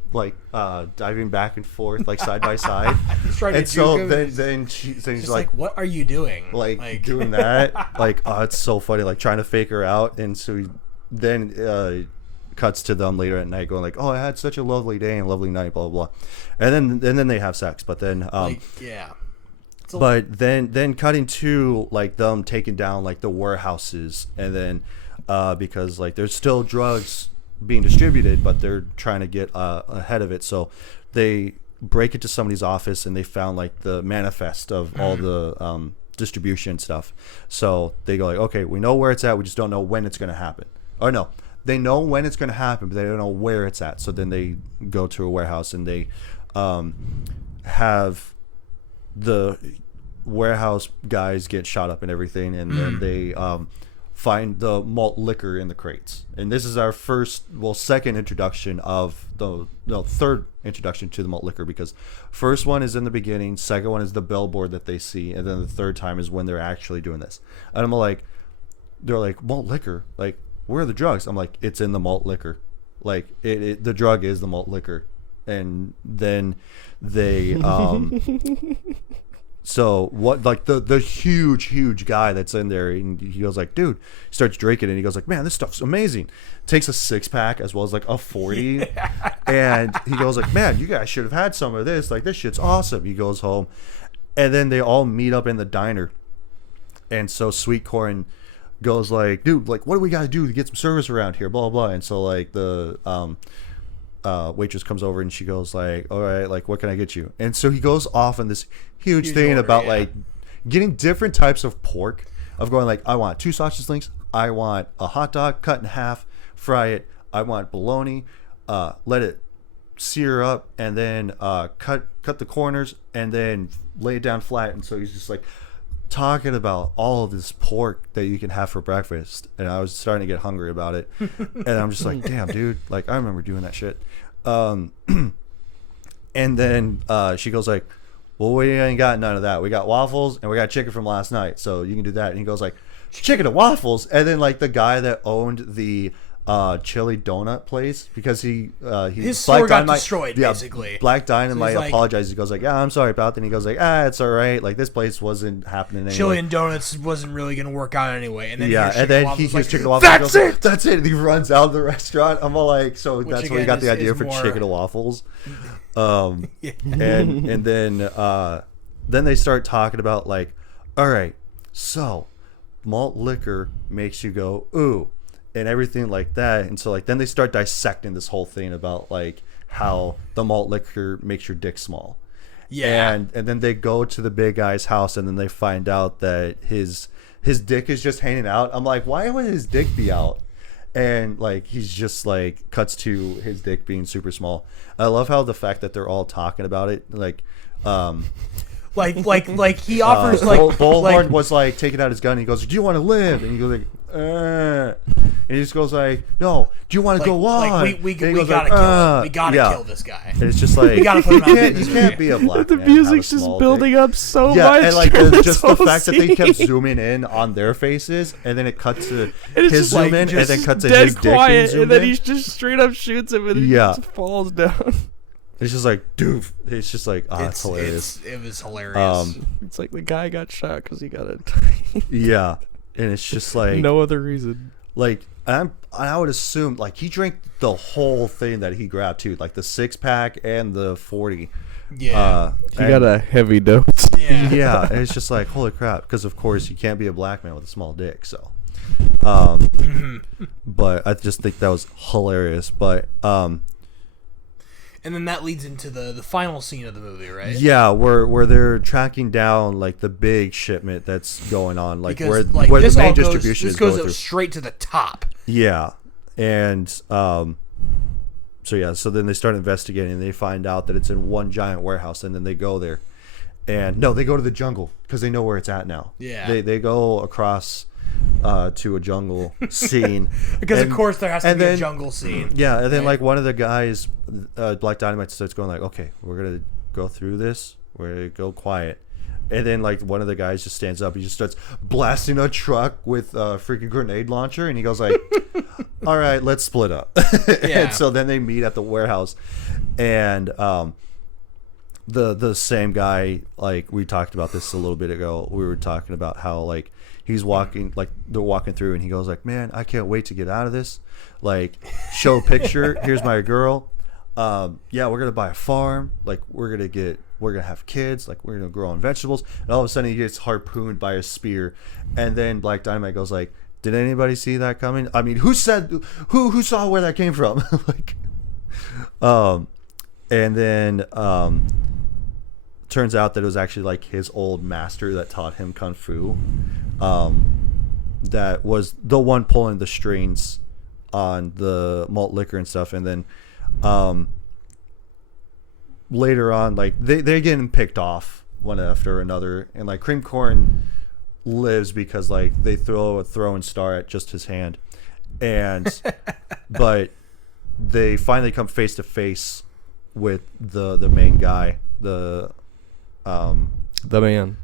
diving back and forth like side by side. And so then she's like, what are you doing? Like doing that. Like, oh, it's so funny. Like trying to fake her out. And so then cuts to them later at night going like, oh, I had such a lovely day and lovely night, blah blah blah. And then they have sex, but then but then cutting to like them taking down like the warehouses, and then because like there's still drugs being distributed, but they're trying to get ahead of it, so they break into somebody's office, and they found like the manifest of all the distribution stuff. So they go like, okay, we know where it's at, we just don't know when it's going to happen. Or no, they know when it's going to happen, but they don't know where it's at. So then they go to a warehouse, and they have the warehouse guys get shot up and everything, and then they find the malt liquor in the crates. And this is our second introduction of third introduction to the malt liquor, because first one is in the beginning, second one is the billboard that they see, and then the third time is when they're actually doing this. And I'm like, they're like, malt liquor, like, where are the drugs? I'm like, it's in the malt liquor. Like the drug is the malt liquor. And then they so what, like the huge guy that's in there, and he goes like, dude, he starts drinking, and he goes like, man, this stuff's amazing. Takes a 6-pack as well as like a 40. And he goes like, man, you guys should have had some of this, like this shit's awesome. He goes home, and then they all meet up in the diner. And so Sweet Corn goes like, dude, like, what do we got to do to get some service around here, blah blah. And so like the waitress comes over, and she goes like, all right, like, what can I get you? And so he goes off on this huge thing order, about like getting different types of pork, of going like, I want 2 sausage links, I want a hot dog cut in half, fry it, I want bologna, let it sear up, and then cut the corners, and then lay it down flat. And so he's just like talking about all of this pork that you can have for breakfast, and I was starting to get hungry about it. And I'm just like, damn, dude, like I remember doing that shit. And then she goes like, well, we ain't got none of that, we got waffles and we got chicken from last night, so you can do that. And he goes like, chicken and waffles. And then like the guy that owned the chili donut place, because his store got destroyed, basically. Black Dynamite So he's like, apologizes. He goes like, I'm sorry about that. And he goes like, it's all right, like this place wasn't happening anyway. Chili and donuts wasn't really gonna work out anyway. And then he hears chicken and waffles. That's it. That's it. And he runs out of the restaurant. I'm all like, so that's Which where you got the idea for more... chicken and waffles. And then they start talking about like, all right, so malt liquor makes you go ooh, and everything like that. And so like then they start dissecting this whole thing about like how the malt liquor makes your dick small. Yeah. And then they go to the big guy's house, and then they find out that his dick is just hanging out. I'm like, why would his dick be out? And like he's just like cuts to his dick being super small. I love how the fact that they're all talking about it, like he offers Bullhorn was like taking out his gun. And he goes, "Do you want to live?" And he goes like, and he just goes like, "No, do you want to go on?" Like we gotta kill him. We gotta kill this guy. And it's just like we gotta put him out you can't be a black The man and have a music's just small building dick. up so Yeah, much. and like just the fact that they kept scene. zooming in on their faces, and then it cuts to And it's his just, like, zoom in, and just then cuts to dead his dick being quiet, zoomed and then in. he just straight up shoots him, and he Yeah. just falls down. It's just like, dude. It's just like, it's hilarious. It was hilarious. It's like the guy got shot because he got a Yeah, and it's just like no other reason. Like I would assume like he drank the whole thing that he grabbed too, like the 6-pack and the 40. Yeah. He got a heavy dose. Yeah. Yeah, and it's just like holy crap, because of course you can't be a black man with a small dick. So, but I just think that was hilarious. But And then that leads into the final scene of the movie, right? yeah, where they're tracking down like the big shipment that's going on, like Because where this the main all goes, distribution this is goes going up through. straight to the top. Yeah, and so then they start investigating, and they find out that it's in one giant warehouse, and then they go there, and no, they go to the jungle because they know where it's at now. Yeah. they go across to a jungle scene Because and, of course there has to be a then- jungle scene. Yeah, and then Right. like one of the guys, Black Dynamite, starts going like, "Okay, we're gonna go through this. We're gonna go quiet." And then like one of the guys just stands up. He just starts blasting a truck with a freaking grenade launcher, and he goes like, "All right, let's split up." Yeah. And so then they meet at the warehouse, and the same guy, like we talked about this a little bit ago. We were talking about how like he's walking, like they're walking through, and he goes like, "Man, I can't wait to get out of this. Like, show a picture. Here's my girl. Yeah, we're gonna buy a farm. Like, we're gonna have kids. Like, we're gonna grow on vegetables." And all of a sudden, he gets harpooned by a spear, and then Black Dynamite goes like, "Did anybody see that coming? I mean, who saw where that came from?" Like, and then turns out that it was actually like his old master that taught him kung fu. That was the one pulling the strings on the malt liquor and stuff, and then later on, like they're getting picked off one after another, and like Cream Corn lives because like they throw a throwing star at just his hand, and but they finally come face to face with the main guy, The man.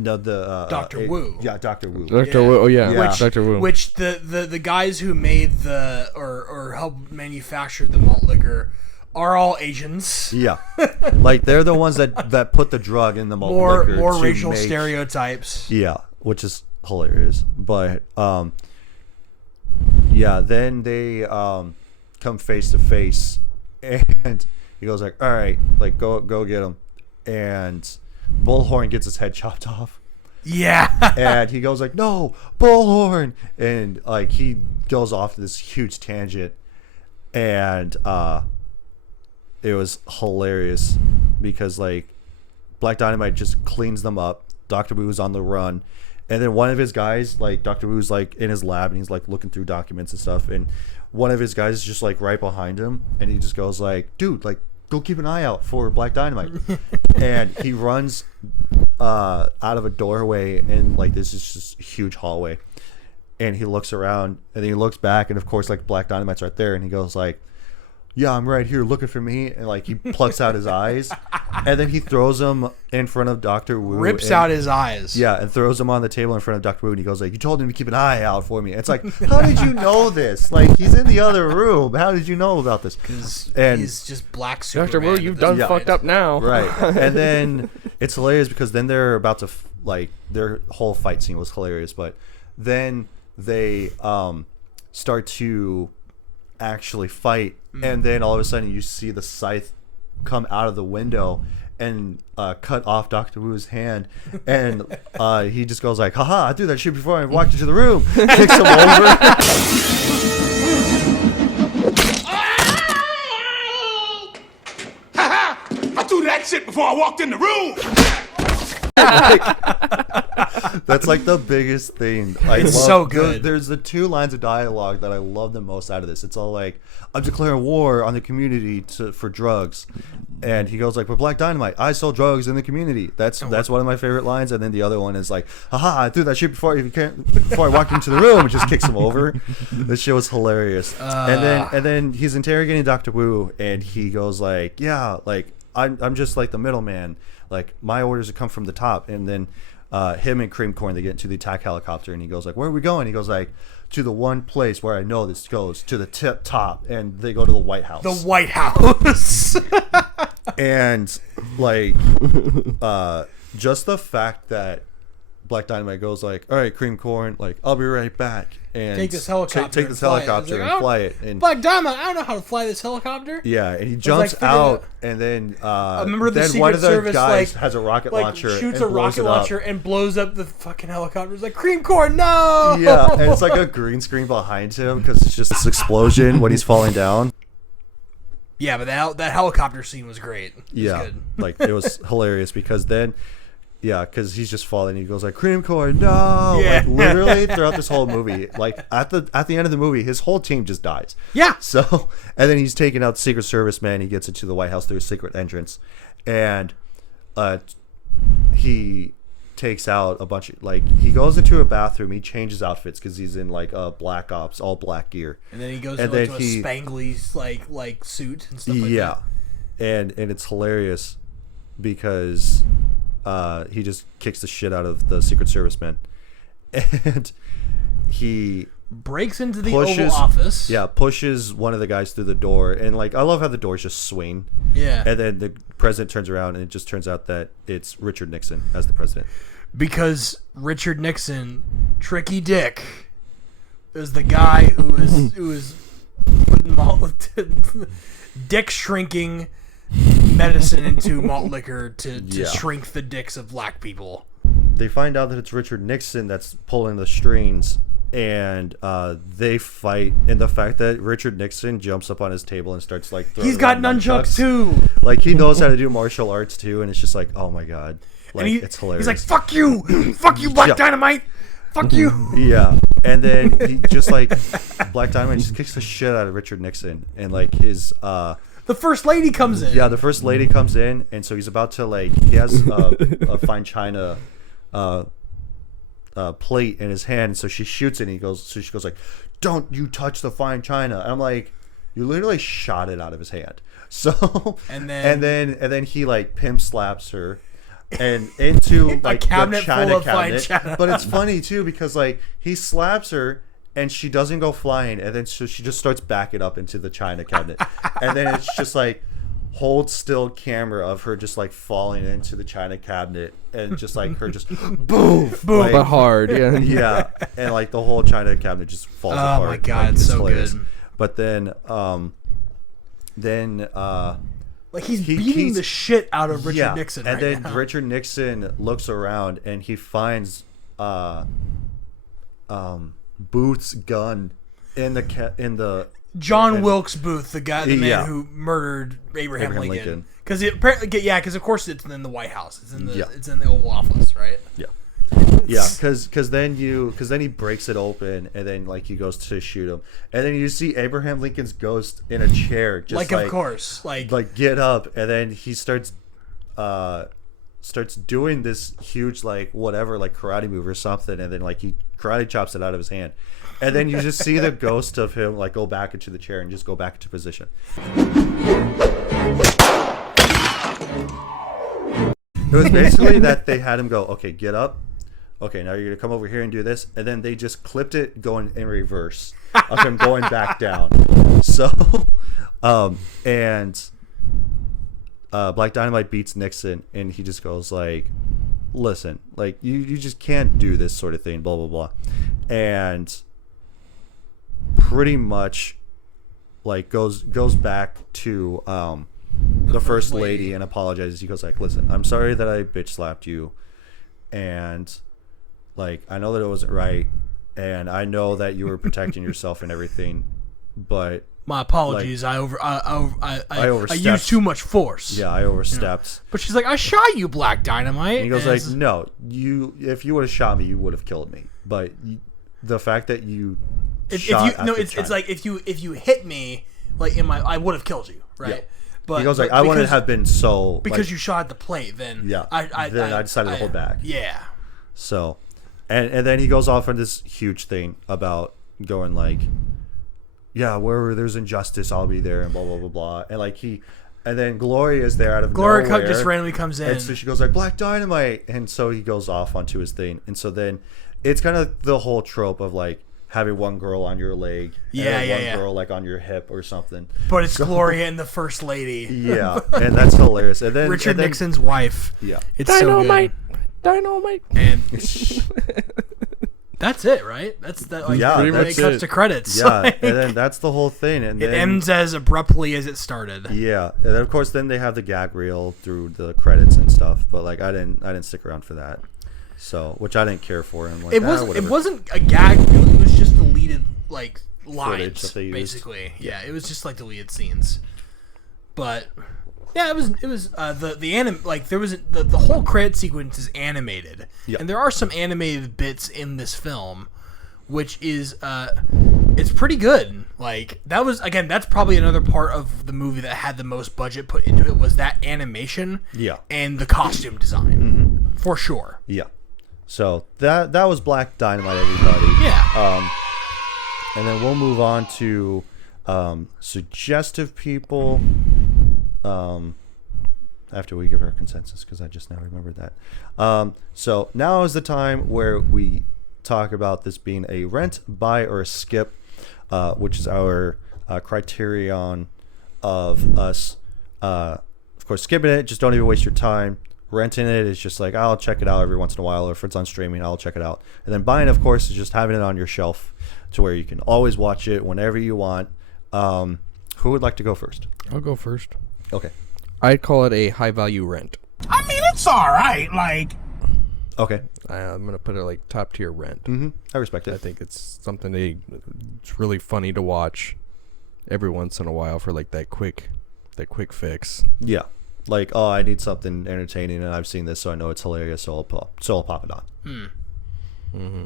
Dr. Wu. Yeah, Dr. Wu. Dr. Wu. Oh yeah, Yeah. Dr. Wu. Which the guys who made the or helped manufacture the malt liquor are all Asians. Yeah, like they're the ones that put the drug in the malt liquor. More to racial make- stereotypes. Yeah, which is hilarious. But yeah, then they come face to face, and he goes like, "All right, like go get him," and Bullhorn gets his head chopped off. Yeah. And he goes like, "No, Bullhorn," and like he goes off this huge tangent, and it was hilarious because like Black Dynamite just cleans them up. Dr. Wu's on the run, and then one of his guys, like Dr. Wu's like in his lab, and he's like looking through documents and stuff, and one of his guys is just like right behind him, and he just goes like, "Dude, like go keep an eye out for Black Dynamite." And he runs out of a doorway, and like this is just a huge hallway, and he looks around, and then he looks back, and of course like Black Dynamite's right there, and he goes like, "Yeah, I'm right here looking for me," and like he plucks out his eyes, and then he throws them in front of Dr. Wu, Rips out his eyes. yeah, and throws them on the table in front of Dr. Wu, and he goes like, "You told him to keep an eye out for me." It's like, how did you know this? Like, he's in the other room. How did you know about this? And He's just black Superman. Dr. Wu, at you've this done point. fucked up now. right, and then it's hilarious because then they're about to like their whole fight scene was hilarious, but then they start to actually fight, and then all of a sudden you see the scythe come out of the window and cut off Dr. Wu's hand, and he just goes like, "Haha, I threw that shit before I walked into the room," kicks him over. I threw before I walked in the room. That's like the biggest thing. I It's love, so good. There's the two lines of dialogue that I love the most out of this. It's all like, I'm declaring war on the community for drugs. And he goes like, but Black Dynamite, I sell drugs in the community. That's one of my favorite lines. And then the other one is like, haha, I threw that shit before I walked into the room. And just kicks him over. This shit was hilarious. And then he's interrogating Dr. Wu, and he goes like, yeah, like I'm just like the middleman. Like my orders have come from the top. And then him and Cream Corn, they get into the attack helicopter, and he goes like, where are we going? He goes like, to the one place where I know this goes, to the top, and they go to the White House. The White House. And like just the fact that Black Dynamite goes like, all right, Cream Corn, like I'll be right back, and Take this helicopter. take this helicopter and fly it. And Black Dynamite, I don't know how to fly this helicopter. yeah, and he jumps figure out, out. and then remember the then Secret one of the Service, guys like- has a rocket Like launcher, shoots and a blows rocket it up. launcher and blows up the fucking helicopter. It's like, Cream Corn, no. Yeah, and it's like a green screen behind him because it's just this explosion when he's falling down. Yeah, but that helicopter scene was great. It was Yeah, good. like it was hilarious because then, yeah, because he's just falling. He goes like, "Cream Corn, no!" Yeah. Like literally throughout this whole movie, like at the end of the movie, his whole team just dies. Yeah. So, and then he's taking out the Secret Service man. He gets into the White House through a secret entrance, and he takes out a bunch of, like, he goes into a bathroom. He changes outfits because he's in like Black Ops, all black gear. And then he goes And into then a he- spangly like suit and stuff like Yeah, and it's hilarious because he just kicks the shit out of the Secret Service man, and he that. Breaks into the pushes Oval Office. pushes one of the guys through the door, and like I love how the doors just swing. Yeah. And then the president turns around, and it just turns out that it's Richard Nixon as the president. Because Richard Nixon, Tricky Dick, is the guy who is putting dick shrinking medicine into malt liquor to Yeah. shrink the dicks of black people. They find out that it's Richard Nixon that's pulling the strings, and they fight. And the fact that Richard Nixon jumps up on his table and starts like throwing He's got around nunchucks too. Like he knows how to do martial arts too, and it's just like, oh my god, like And it's hilarious. He's like, "Fuck you, fuck you, Black Yeah. Dynamite, fuck you." Yeah, and then he just like Black Dynamite just kicks the shit out of Richard Nixon, and like his The first lady comes in. yeah, the first lady comes in, and so he's about to like he has a fine china plate in his hand, so she shoots it, and she goes like, "Don't you touch the fine china!" And I'm like, you literally shot it out of his hand. So And then- and then he like pimp slaps her. And into like cabinet the china full of fine cabinet, china. but it's funny too because like he slaps her and she doesn't go flying, and then so she just starts backing up into the china cabinet, and then it's just like hold still camera of her just like falling into the china cabinet, and just like her just boom, like, But hard, yeah. yeah, and like the whole china cabinet just falls apart. Oh my God, like, it's so hilarious. good. But then like he's he- beating he's- the shit out of Richard yeah, Nixon and right then now. Richard Nixon looks around and he finds Booth's gun in the John Wilkes Booth, the man Yeah. who murdered Abraham Abraham Lincoln. Lincoln. Because apparently, yeah, because of course it's in the White House. It's in the Yeah. it's in the Oval Office, right? yeah, because then he breaks it open, and then like he goes to shoot him, and then you see Abraham Lincoln's ghost in a chair, just Like, of course, like get up, and then he starts doing this huge like whatever like karate move or something, and then like he karate chops it out of his hand, and then you just see the ghost of him like go back into the chair and just go back into position. It was basically that they had him go, okay, get up. Okay, now you're going to come over here and do this. And then they just clipped it going in reverse of him going back down. So, and Black Dynamite beats Nixon, and he just goes like, listen, like, you just can't do this sort of thing, blah, blah, blah. And pretty much, like, goes back to the first lady and apologizes. He goes like, listen, I'm sorry that I bitch slapped you, and like I know that it wasn't right, and I know that you were protecting yourself and everything, but My apologies. I overstepped. used too much force. Yeah, I overstepped. But she's like, I shot you, Black Dynamite. And he goes like, no, if you would have shot me, you would have killed me. But the fact that it's like if you hit me, like I would have killed you, right? Yeah. But he goes like, I wouldn't have been so because you shot at the plate. Then I decided to hold back. Yeah. So, and then he goes off on this huge thing about going like, yeah, wherever there's injustice, I'll be there, and blah blah blah blah. And like and then Gloria is there out of nowhere. Gloria just randomly comes in, and so she goes like Black Dynamite, and so he goes off onto his thing, and so then it's kind of the whole trope of like having one girl on your leg, and one girl like on your hip or something. But it's Gloria and the First Lady. Yeah, and that's hilarious. And then Richard Nixon's wife. Yeah, it's Dynamite, Dynamite, and that's it, right? That's that. Like, yeah, it cuts to credits. Yeah, and then that's the whole thing, and it then, ends as abruptly as it started. Yeah, and then of course then they have the gag reel through the credits and stuff. But like I didn't stick around for that. So, which I didn't care for. And like, it wasn't a gag reel. It was just deleted like lines, basically. Yeah, it was just like deleted scenes. But yeah, it was the whole credit sequence is animated, and there are some animated bits in this film, which is it's pretty good. Like that's probably another part of the movie that had the most budget put into it was that animation, and the costume design, for sure. Yeah. So that was Black Dynamite, everybody. Yeah. And then we'll move on to suggestive people. After we give our consensus, because I just now remembered that. So now is the time where we talk about this being a rent, buy, or skip, which is our criterion of us. Of course, skipping it, just don't even waste your time. Renting it is just like, I'll check it out every once in a while, or if it's on streaming, I'll check it out. And then buying, of course, is just having it on your shelf to where you can always watch it whenever you want. Who would like to go first? I'll go first. Okay. I'd call it a high value rent. I mean, it's all right. Like, okay, I'm gonna put it like top tier rent. Mm-hmm. I respect it. I think it's something it's really funny to watch every once in a while for like that quick fix. Yeah. Like, oh, I need something entertaining, and I've seen this, so I know it's hilarious, so I'll pop it on. Mm-hmm.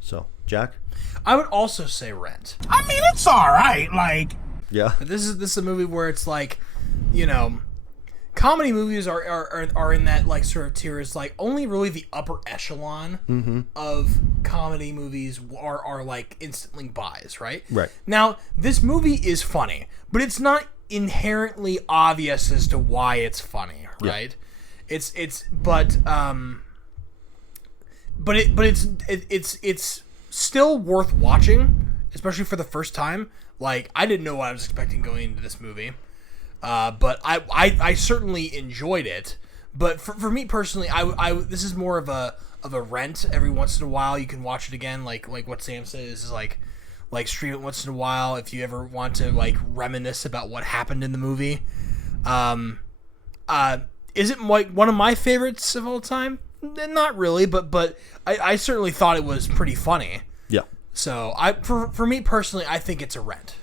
So, Jack? I would also say Rent. I mean, it's all right. Like, yeah, this is a movie where it's like, you know, comedy movies are in that like sort of tier. Is like only really the upper echelon of comedy movies are like instantly buys, right? Right. Now, this movie is funny, but it's not inherently obvious as to why it's funny, right? Yeah. It's still worth watching, especially for the first time. Like, I didn't know what I was expecting going into this movie, but I certainly enjoyed it. But for me personally, I this is more of a rent. Every once in a while, you can watch it again. Like what Sam said is like stream it once in a while if you ever want to like reminisce about what happened in the movie. Is it like one of my favorites of all time? Not really, but I certainly thought it was pretty funny. Yeah. So for me personally, I think it's a rent.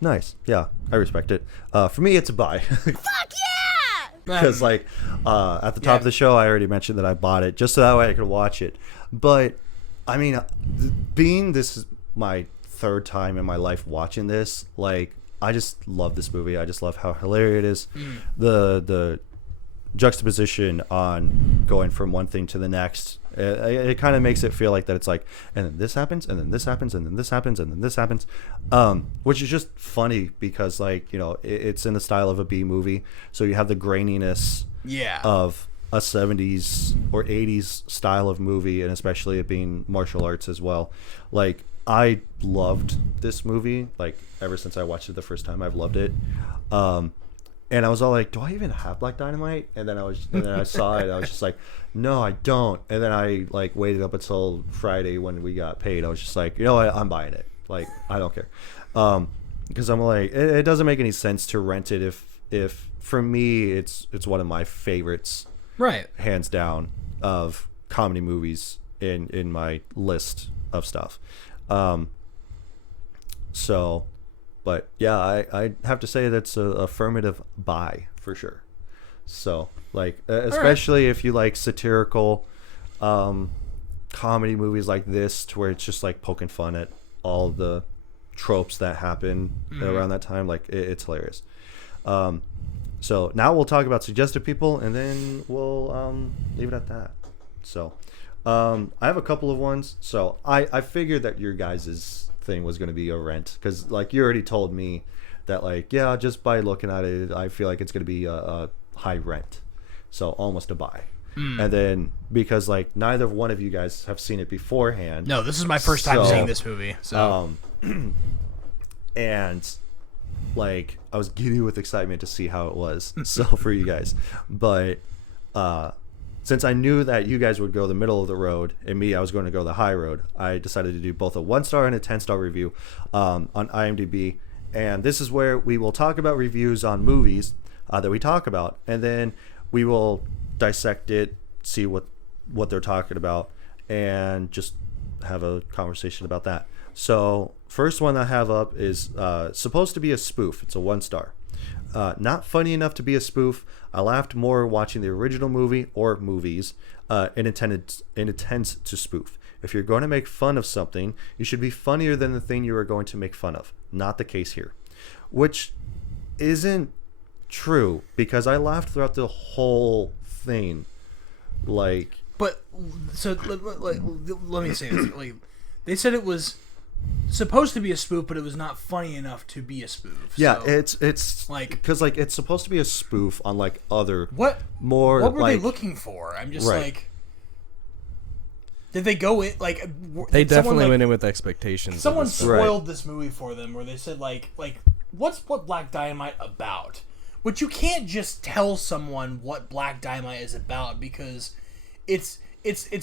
Nice. Yeah, I respect it. For me, it's a buy. Fuck yeah! Because at the top of the show, I already mentioned that I bought it just so that way I could watch it. But I mean, being this is my third time in my life watching this, like, I just love this movie. I just love how hilarious it is. The juxtaposition on going from one thing to the next, it kind of makes it feel like that it's like, and then this happens, and then this happens, and then this happens, and then this happens, which is just funny because, like, you know, it's in the style of a B movie, so you have the graininess of a 70s or 80s style of movie, and especially it being martial arts as well. Like, I loved this movie. Like, ever since I watched it the first time, I've loved it. And I was all like, do I even have Black Dynamite? And then I saw it. I was just like, no, I don't. And then I like waited up until Friday when we got paid. I was just like, you know what? I'm buying it. Like, I don't care. Because I'm like, it doesn't make any sense to rent it if for me, it's one of my favorites. Right. Hands down of comedy movies in my list of stuff. So, but yeah, I have to say that's a affirmative buy for sure. So, like, especially if you like satirical comedy movies like this, to where it's just like poking fun at all the tropes that happen around that time. Like, it's hilarious. So now we'll talk about suggested people, and then we'll leave it at that. So I have a couple of ones. So I figured that your guys' thing was going to be a Rent, because like you already told me that, like, yeah, just by looking at it, I feel like it's going to be a high Rent, so almost a buy. And then because like neither one of you guys have seen it beforehand. No, this is my first time seeing this movie. So and like I was giddy with excitement to see how it was. So for you guys, but since I knew that you guys would go the middle of the road and me, I was going to go the high road, I decided to do both a 1-star and a 10-star review on IMDb. And this is where we will talk about reviews on movies that we talk about, and then we will dissect it, see what they're talking about, and just have a conversation about that. So first one I have up is supposed to be a spoof. It's a 1-star. Not funny enough to be a spoof. I laughed more watching the original movie or movies in intents to spoof. If you're going to make fun of something, you should be funnier than the thing you are going to make fun of. Not the case here. Which isn't true, because I laughed throughout the whole thing. Like, but so let me say this. Like, they said it was supposed to be a spoof, but it was not funny enough to be a spoof. Yeah, so, it's like, because like it's supposed to be a spoof on like other what were like, they looking for? I'm just right. like, did they go in like they definitely went in with expectations. Someone spoiled this movie for them, where they said like what Black Dynamite about? But you can't just tell someone what Black Dynamite is about, because it's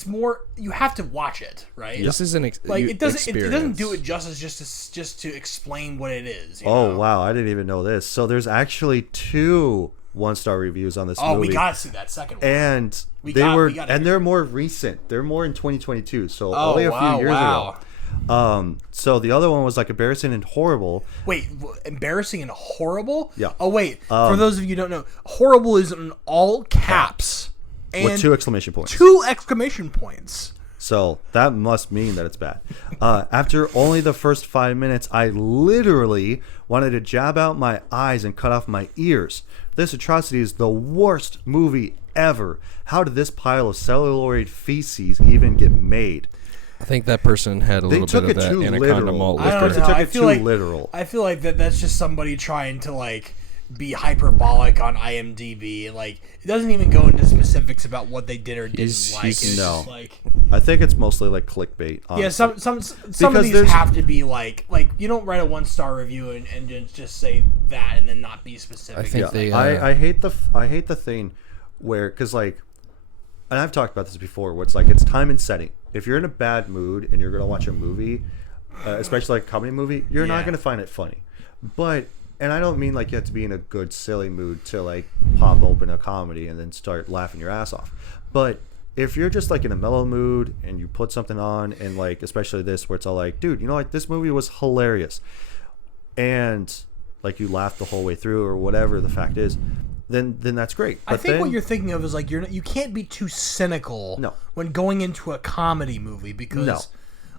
more, you have to watch it, right? This is an it doesn't do it justice just to explain what it is. You know? Wow, I didn't even know this. So there's actually 2 1-star reviews on this movie. Oh, we gotta see that second one. And they're more recent. They're more in 2022, so only a few years ago. So the other one was like embarrassing and horrible. Wait, embarrassing and horrible? Yeah. Oh wait, for those of you who don't know, horrible is in all caps and with 2 exclamation points. 2 exclamation points. So that must mean that it's bad. After only the first 5 minutes, I literally wanted to jab out my eyes and cut off my ears. This atrocity is the worst movie ever. How did this pile of celluloid feces even get made? I think that person had a little bit of that Anaconda malt liquor. I feel like that's just somebody trying to like be hyperbolic on IMDb. Like, it doesn't even go into specifics about what they did or didn't like. It's no. Like, I think it's mostly like clickbait. Honestly. Yeah, some of these have to be like you don't write a 1-star review and just say that and then not be specific. I think I hate the thing where, because like, and I've talked about this before, where it's like it's time and setting. If you're in a bad mood and you're gonna watch a movie, especially like a comedy movie, you're not gonna find it funny. But, and I don't mean like you have to be in a good silly mood to like pop open a comedy and then start laughing your ass off. But if you're just like in a mellow mood and you put something on, and like especially this, where it's all like, dude, you know, like this movie was hilarious, and like you laughed the whole way through or whatever the fact is, then that's great. But I think what you're thinking of is like you can't be too cynical when going into a comedy movie, because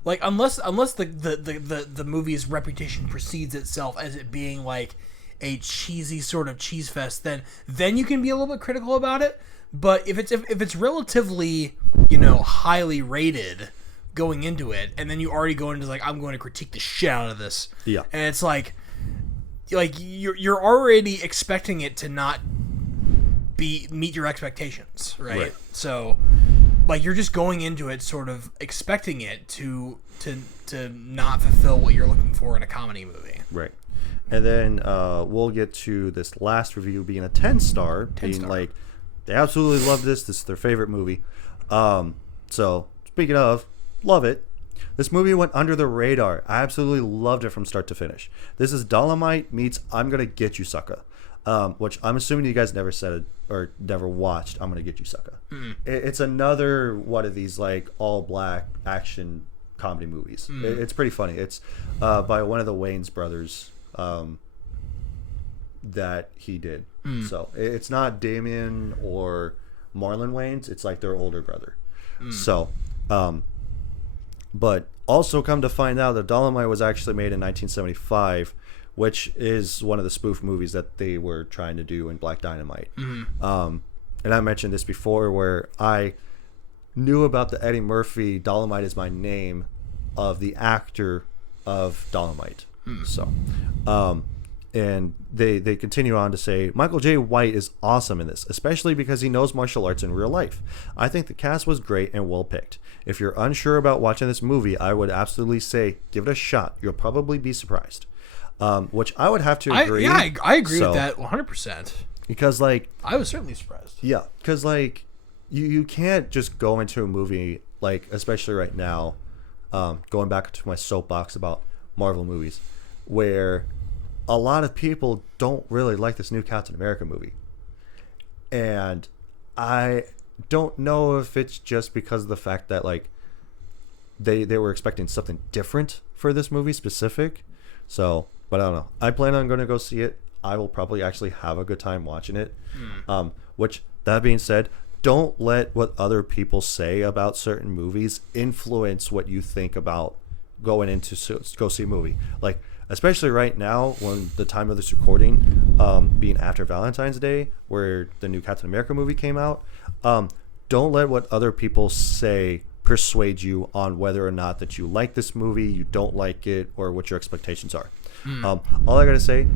like unless the movie's reputation precedes itself as it being like a cheesy sort of cheese fest, then you can be a little bit critical about it. But if it's relatively, you know, highly rated going into it, and then you already go into like, I'm going to critique the shit out of this, and it's like you're already expecting it to not meet your expectations, right? So like you're just going into it sort of expecting it to not fulfill what you're looking for in a comedy movie, right? And then we'll get to this last review being a 10-star, being like, they absolutely love this. This is their favorite movie. So speaking of, love it. This movie went under the radar. I absolutely loved it from start to finish. This is Dolomite meets I'm Gonna Get You Sucker, which I'm assuming you guys never said or never watched I'm Gonna Get You Sucker. It's another one of these like all black action comedy movies. It's pretty funny. It's by one of the Wayans brothers that he did. So it's not Damien or Marlon Wayans. It's like their older brother. So, but also come to find out that Dolomite was actually made in 1975, which is one of the spoof movies that they were trying to do in Black Dynamite. And I mentioned this before, where I knew about the Eddie Murphy Dolomite is my name of the actor of Dolomite. So, and they continue on to say, Michael J. White is awesome in this, especially because he knows martial arts in real life. I think the cast was great and well picked. If you're unsure about watching this movie, I would absolutely say give it a shot. You'll probably be surprised. Which I would have to agree. I agree with that 100%. Because, like... I was certainly surprised. Yeah, because, like, you can't just go into a movie, like, especially right now, going back to my soapbox about Marvel movies, where a lot of people don't really like this new Captain America movie. And I don't know if it's just because of the fact that, like, they were expecting something different for this movie specific. So, but I don't know. I plan on going to go see it. I will probably actually have a good time watching it. Which, that being said, don't let what other people say about certain movies influence what you think about going in to go see a movie. Like, especially right now, when the time of this recording being after Valentine's Day, where the new Captain America movie came out, don't let what other people say persuade you on whether or not that you like this movie, you don't like it, or what your expectations are. All I gotta say,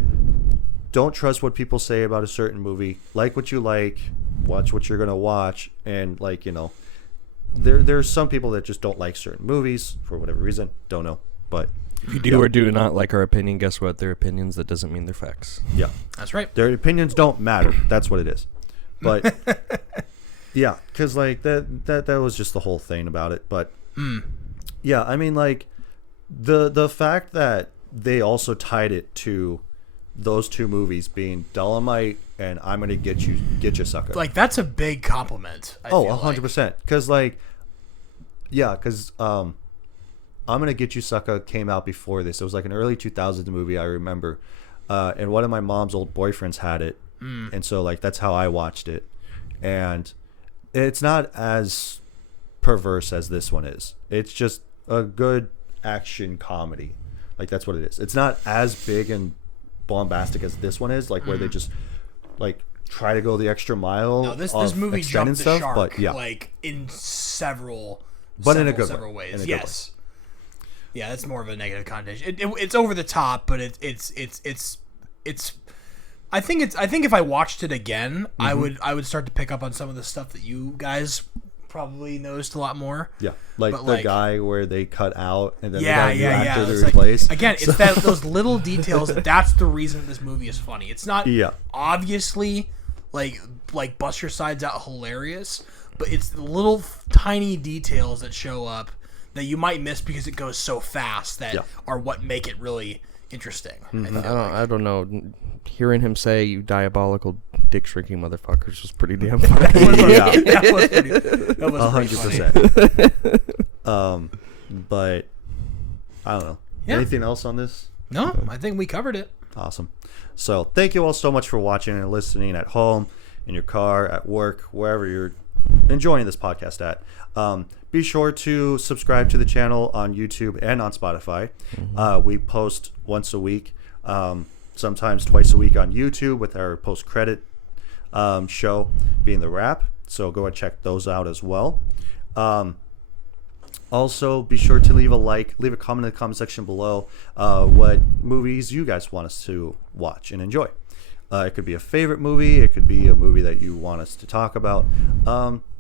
don't trust what people say about a certain movie. Like what you like, watch what you're gonna watch, and, like, you know, there's some people that just don't like certain movies for whatever reason. Don't know, but if you do or do not like our opinion, guess what? They're opinions. That doesn't mean they're facts. Yeah, that's right. Their opinions don't matter. That's what it is. But yeah, because, like, that was just the whole thing about it. But yeah, I mean, like, the fact that they also tied it to those two movies being Dolomite and I'm Gonna Get You Sucker. Like, that's a big compliment. I feel 100%. Because, like, yeah, because I'm Gonna Get You Sucker came out before this. It was like an early 2000s movie, I remember. And one of my mom's old boyfriends had it. And so, like, that's how I watched it. And it's not as perverse as this one is. It's just a good action comedy. Like, that's what it is. It's not as big and bombastic as this one is, like, where they just, like, try to go the extra mile. No, this movie jumped the shark, but, yeah, like, in several in a good ways. Yes. Yeah, that's more of a negative connotation. It's over the top, but it's I think if I watched it again, I would start to pick up on some of the stuff that you guys probably noticed a lot more. Yeah, like the guy where they cut out and then actor to replace. Again, it's those little details. That's the reason this movie is funny. It's not obviously like bust your sides out hilarious, but it's the little tiny details that show up that you might miss because it goes so fast that are what make it really interesting. I don't know. Hearing him say "you diabolical dick shrinking motherfuckers" was pretty damn funny. That was 100%. But I don't know. Yeah. Anything else on this? No, I think we covered it. Awesome. So thank you all so much for watching and listening at home, in your car, at work, wherever you're enjoying this podcast at. Be sure to subscribe to the channel on YouTube and on Spotify. We post once a week, sometimes twice a week on YouTube with our post-credit show being the wrap. So go and check those out as well. Also, be sure to leave a comment in the comment section below what movies you guys want us to watch and enjoy. It could be a favorite movie. It could be a movie that you want us to talk about.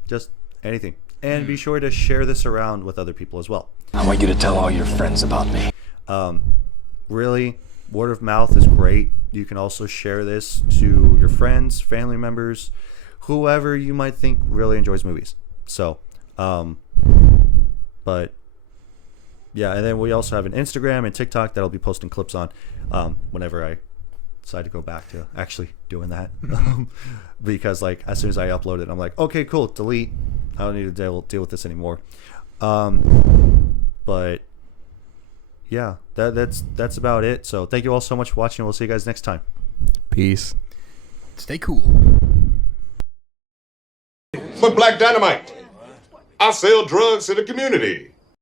Just anything. And be sure to share this around with other people as well. I want you to tell all your friends about me. Really, word of mouth is great. You can also share this to your friends, family members, whoever you might think really enjoys movies. So, but yeah, and then we also have an Instagram and TikTok that I'll be posting clips on whenever I decide to go back to actually doing that. Because, like, as soon as I upload it, I'm like, okay, cool, delete. I don't need to deal with this anymore. But yeah, that's about it. So thank you all so much for watching. We'll see you guys next time. Peace. Stay cool. But Black Dynamite, I sell drugs to the community.